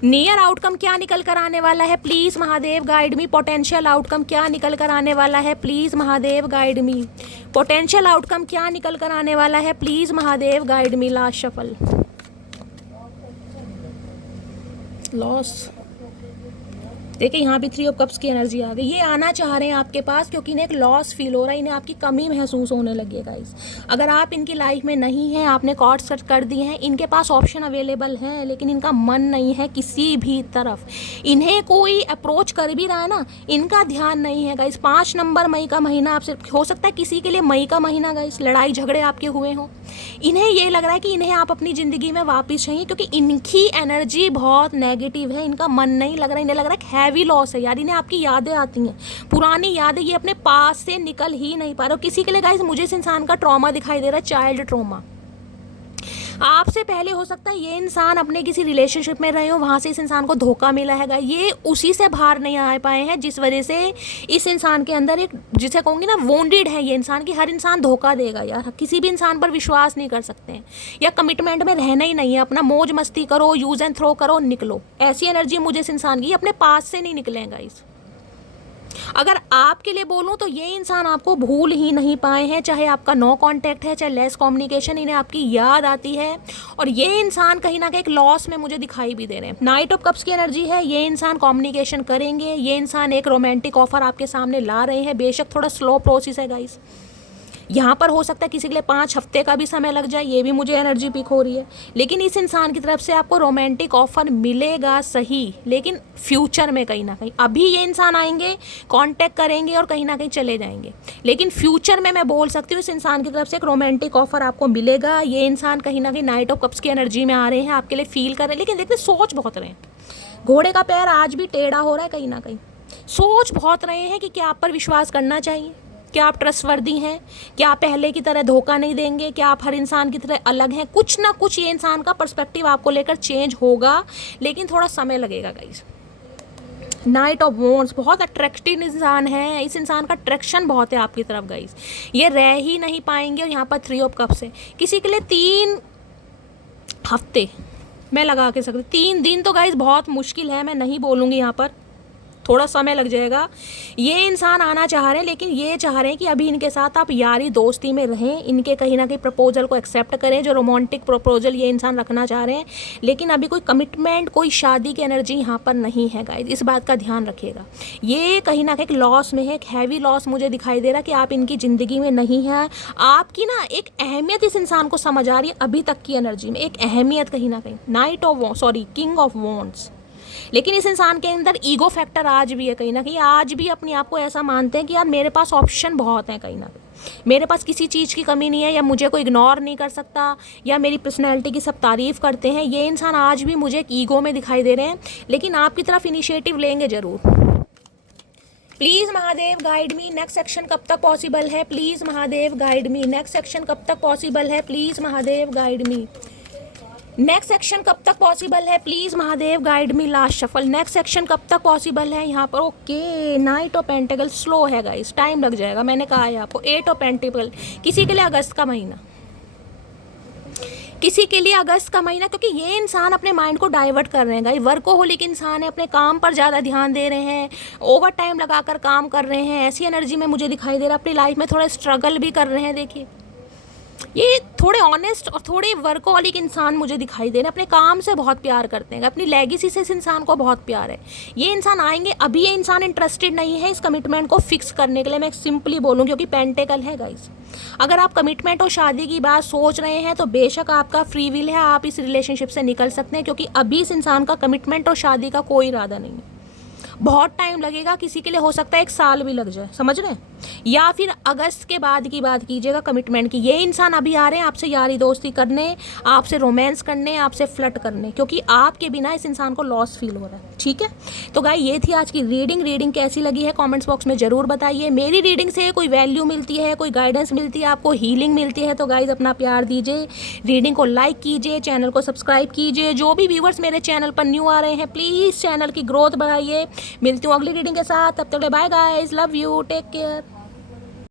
नियर आउटकम क्या निकल कर आने वाला है, please Mahadev guide me. Potential outcome क्या निकल कर आने वाला है, please Mahadev guide me. Potential outcome क्या निकल कर आने वाला है, please Mahadev guide me. Last shuffle, loss. देखिए यहाँ भी 3 ऑफ कप्स की एनर्जी आ गई। ये आना चाह रहे हैं आपके पास क्योंकि इन्हें एक लॉस फील हो रहा है, इन्हें आपकी कमी महसूस होने लगी है गाइस। अगर आप इनकी लाइफ में नहीं हैं, आपने कॉर्ड सेट कर दी हैं, इनके पास ऑप्शन अवेलेबल हैं, लेकिन इनका मन नहीं है किसी भी तरफ। इन्हें कोई अप्रोच कर भी रहा है ना, इनका ध्यान नहीं है गाइस। 5 नंबर मई का महीना आपसे हो सकता है किसी के लिए मई का महीना गाइस लड़ाई झगड़े आपके हुए हों। इन्हें ये लग रहा है कि इन्हें आप अपनी ज़िंदगी में वापस चाहिए, क्योंकि इनकी एनर्जी बहुत नेगेटिव है, इनका मन नहीं लग रहा। इन्हें लग रहा है हैवी लॉस है यार, इन्हें आपकी यादें आती हैं, पुरानी यादें, ये अपने पास से निकल ही नहीं पा रहे। किसी के लिए गाइस मुझे इस इंसान का ट्रॉमा दिखाई दे रहा है, चाइल्ड ट्रॉमा। आपसे पहले हो सकता है ये इंसान अपने किसी रिलेशनशिप में रहे हो, वहाँ से इस इंसान को धोखा मिला है, ये उसी से बाहर नहीं आ पाए हैं, जिस वजह से इस इंसान के अंदर एक, जिसे कहूँगी ना, वोंडेड है ये इंसान। की हर इंसान धोखा देगा यार, किसी भी इंसान पर विश्वास नहीं कर सकते हैं, या कमिटमेंट में रहना ही नहीं है। अपना मौज मस्ती करो, यूज एंड थ्रो करो, निकलो। ऐसी एनर्जी मुझे इस इंसान की अपने पास से नहीं निकलेगा इस। अगर आपके लिए बोलूँ तो ये इंसान आपको भूल ही नहीं पाए हैं, चाहे आपका नो कांटेक्ट है, चाहे लेस कम्युनिकेशन, इन्हें आपकी याद आती है। और ये इंसान कहीं ना कहीं एक लॉस में मुझे दिखाई भी दे रहे हैं। नाइट ऑफ कप्स की एनर्जी है, ये इंसान कम्युनिकेशन करेंगे, ये इंसान एक रोमांटिक ऑफर आपके सामने ला रहे हैं। बेशक थोड़ा स्लो प्रोसेस है गाइस, यहाँ पर हो सकता है किसी के लिए 5 हफ्ते का भी समय लग जाए, ये भी मुझे एनर्जी पिक हो रही है। लेकिन इस इंसान की तरफ से आपको रोमांटिक ऑफर मिलेगा सही, लेकिन फ्यूचर में कहीं ना कहीं। अभी ये इंसान आएंगे, कांटेक्ट करेंगे और कहीं ना कहीं चले जाएंगे, लेकिन फ्यूचर में मैं बोल सकती हूँ इस इंसान की तरफ से एक रोमांटिक ऑफर आपको मिलेगा। ये इंसान कहीं ना कहीं नाइट ऑफ कप्स की एनर्जी में आ रहे हैं, आपके लिए फील कर रहे हैं, लेकिन देखते सोच बहुत रहे हैं। घोड़े का पैर आज भी टेढ़ा हो रहा है, कहीं ना कहीं सोच बहुत रहे हैं कि क्या आप पर विश्वास करना चाहिए, क्या आप ट्रस्टवर्दी हैं, क्या आप पहले की तरह धोखा नहीं देंगे, क्या आप हर इंसान की तरह अलग हैं। कुछ ना कुछ ये इंसान का पर्सपेक्टिव आपको लेकर चेंज होगा, लेकिन थोड़ा समय लगेगा गाइस। नाइट ऑफ वॉन्ड्स बहुत अट्रैक्टिव इंसान है, इस इंसान का अट्रैक्शन बहुत है आपकी तरफ गाइस, ये रह ही नहीं पाएंगे। और यहाँ पर 3 ऑफ कप्स है, किसी के लिए 3 हफ्ते मैं लगा के सकती, 3 दिन तो गाइस बहुत मुश्किल है, मैं नहीं बोलूँगी, यहाँ पर थोड़ा समय लग जाएगा। ये इंसान आना चाह रहे हैं, लेकिन ये चाह रहे हैं कि अभी इनके साथ आप यारी दोस्ती में रहें, इनके कहीं ना कहीं प्रपोजल को एक्सेप्ट करें, जो रोमांटिक प्रपोजल ये इंसान रखना चाह रहे हैं। लेकिन अभी कोई कमिटमेंट, कोई शादी की एनर्जी यहाँ पर नहीं है गाइस, इस बात का ध्यान रखिएगा। ये कहीं ना कहीं लॉस में है, एक हैवी लॉस मुझे दिखाई दे रहा कि आप इनकी ज़िंदगी में नहीं है। आपकी ना एक अहमियत इस इंसान को समझ आ रही है, अभी तक की एनर्जी में एक अहमियत कहीं ना कहीं। किंग ऑफ वॉन्ड्स, लेकिन इस इंसान के अंदर ईगो फैक्टर आज भी है, कहीं ना कहीं आज भी अपने आप को ऐसा मानते हैं कि यार मेरे पास ऑप्शन बहुत हैं, कहीं ना कहीं मेरे पास किसी चीज़ की कमी नहीं है, या मुझे कोई इग्नोर नहीं कर सकता, या मेरी पर्सनैलिटी की सब तारीफ़ करते हैं। ये इंसान आज भी मुझे एक ईगो में दिखाई दे रहे हैं, लेकिन आपकी तरफ इनिशिएटिव लेंगे ज़रूर। Please Mahadev guide me, next section कब तक पॉसिबल है, please Mahadev guide me, next section कब तक पॉसिबल है, please Mahadev guide me, next section कब तक पॉसिबल है, please Mahadev guide me. Last shuffle, next section कब तक पॉसिबल है यहाँ पर। Okay, knight of pentacle slow है गाइस, टाइम लग जाएगा, मैंने कहा है आपको। 8 ऑफ पेंटिकल, किसी के लिए अगस्त का महीना, किसी के लिए अगस्त का महीना, क्योंकि ये इंसान अपने माइंड को डाइवर्ट कर रहे हैं गाइस। वर्कोहोलिक इंसान है, अपने काम पर ज़्यादा ध्यान दे रहे हैं, ओवर टाइम लगाकर काम कर रहे हैं, ऐसी एनर्जी में मुझे दिखाई दे रहा है। अपनी लाइफ में थोड़ा स्ट्रगल भी कर रहे हैं। देखिए ये थोड़े ऑनेस्ट और थोड़े वर्कहोलिक इंसान मुझे दिखाई दे रहे हैं, अपने काम से बहुत प्यार करते हैं, अपनी लेगेसी से इस इंसान को बहुत प्यार है। ये इंसान आएंगे, अभी ये इंसान इंटरेस्टेड नहीं है इस कमिटमेंट को फिक्स करने के लिए, मैं सिंपली बोलूँ, क्योंकि पेंटेकल है गाइस। अगर आप कमिटमेंट और शादी की बात सोच रहे हैं तो बेशक आपका फ्री विल है, आप इस रिलेशनशिप से निकल सकते हैं, क्योंकि अभी इस इंसान का कमिटमेंट और शादी का कोई इरादा नहीं है। बहुत टाइम लगेगा, किसी के लिए हो सकता है 1 साल भी लग जाए, समझ रहे हैं, या फिर अगस्त के बाद की बात कीजिएगा कमिटमेंट की। ये इंसान अभी आ रहे हैं आपसे यारी दोस्ती करने, आपसे रोमांस करने, आपसे फ्लर्ट करने, क्योंकि आपके बिना इस इंसान को लॉस फील हो रहा है। ठीक है, तो गाइस ये थी आज की रीडिंग कैसी लगी है कमेंट्स बॉक्स में ज़रूर बताइए। मेरी रीडिंग से कोई वैल्यू मिलती है, कोई गाइडेंस मिलती है, आपको हीलिंग मिलती है, तो गाइस अपना प्यार दीजिए, रीडिंग को लाइक कीजिए, चैनल को सब्सक्राइब कीजिए। जो भी व्यूवर्स मेरे चैनल पर न्यू आ रहे हैं, प्लीज़ चैनल की ग्रोथ बढ़ाइए। मिलती हूँ अगली रीडिंग के साथ, तब तक bye guys, love you, take care.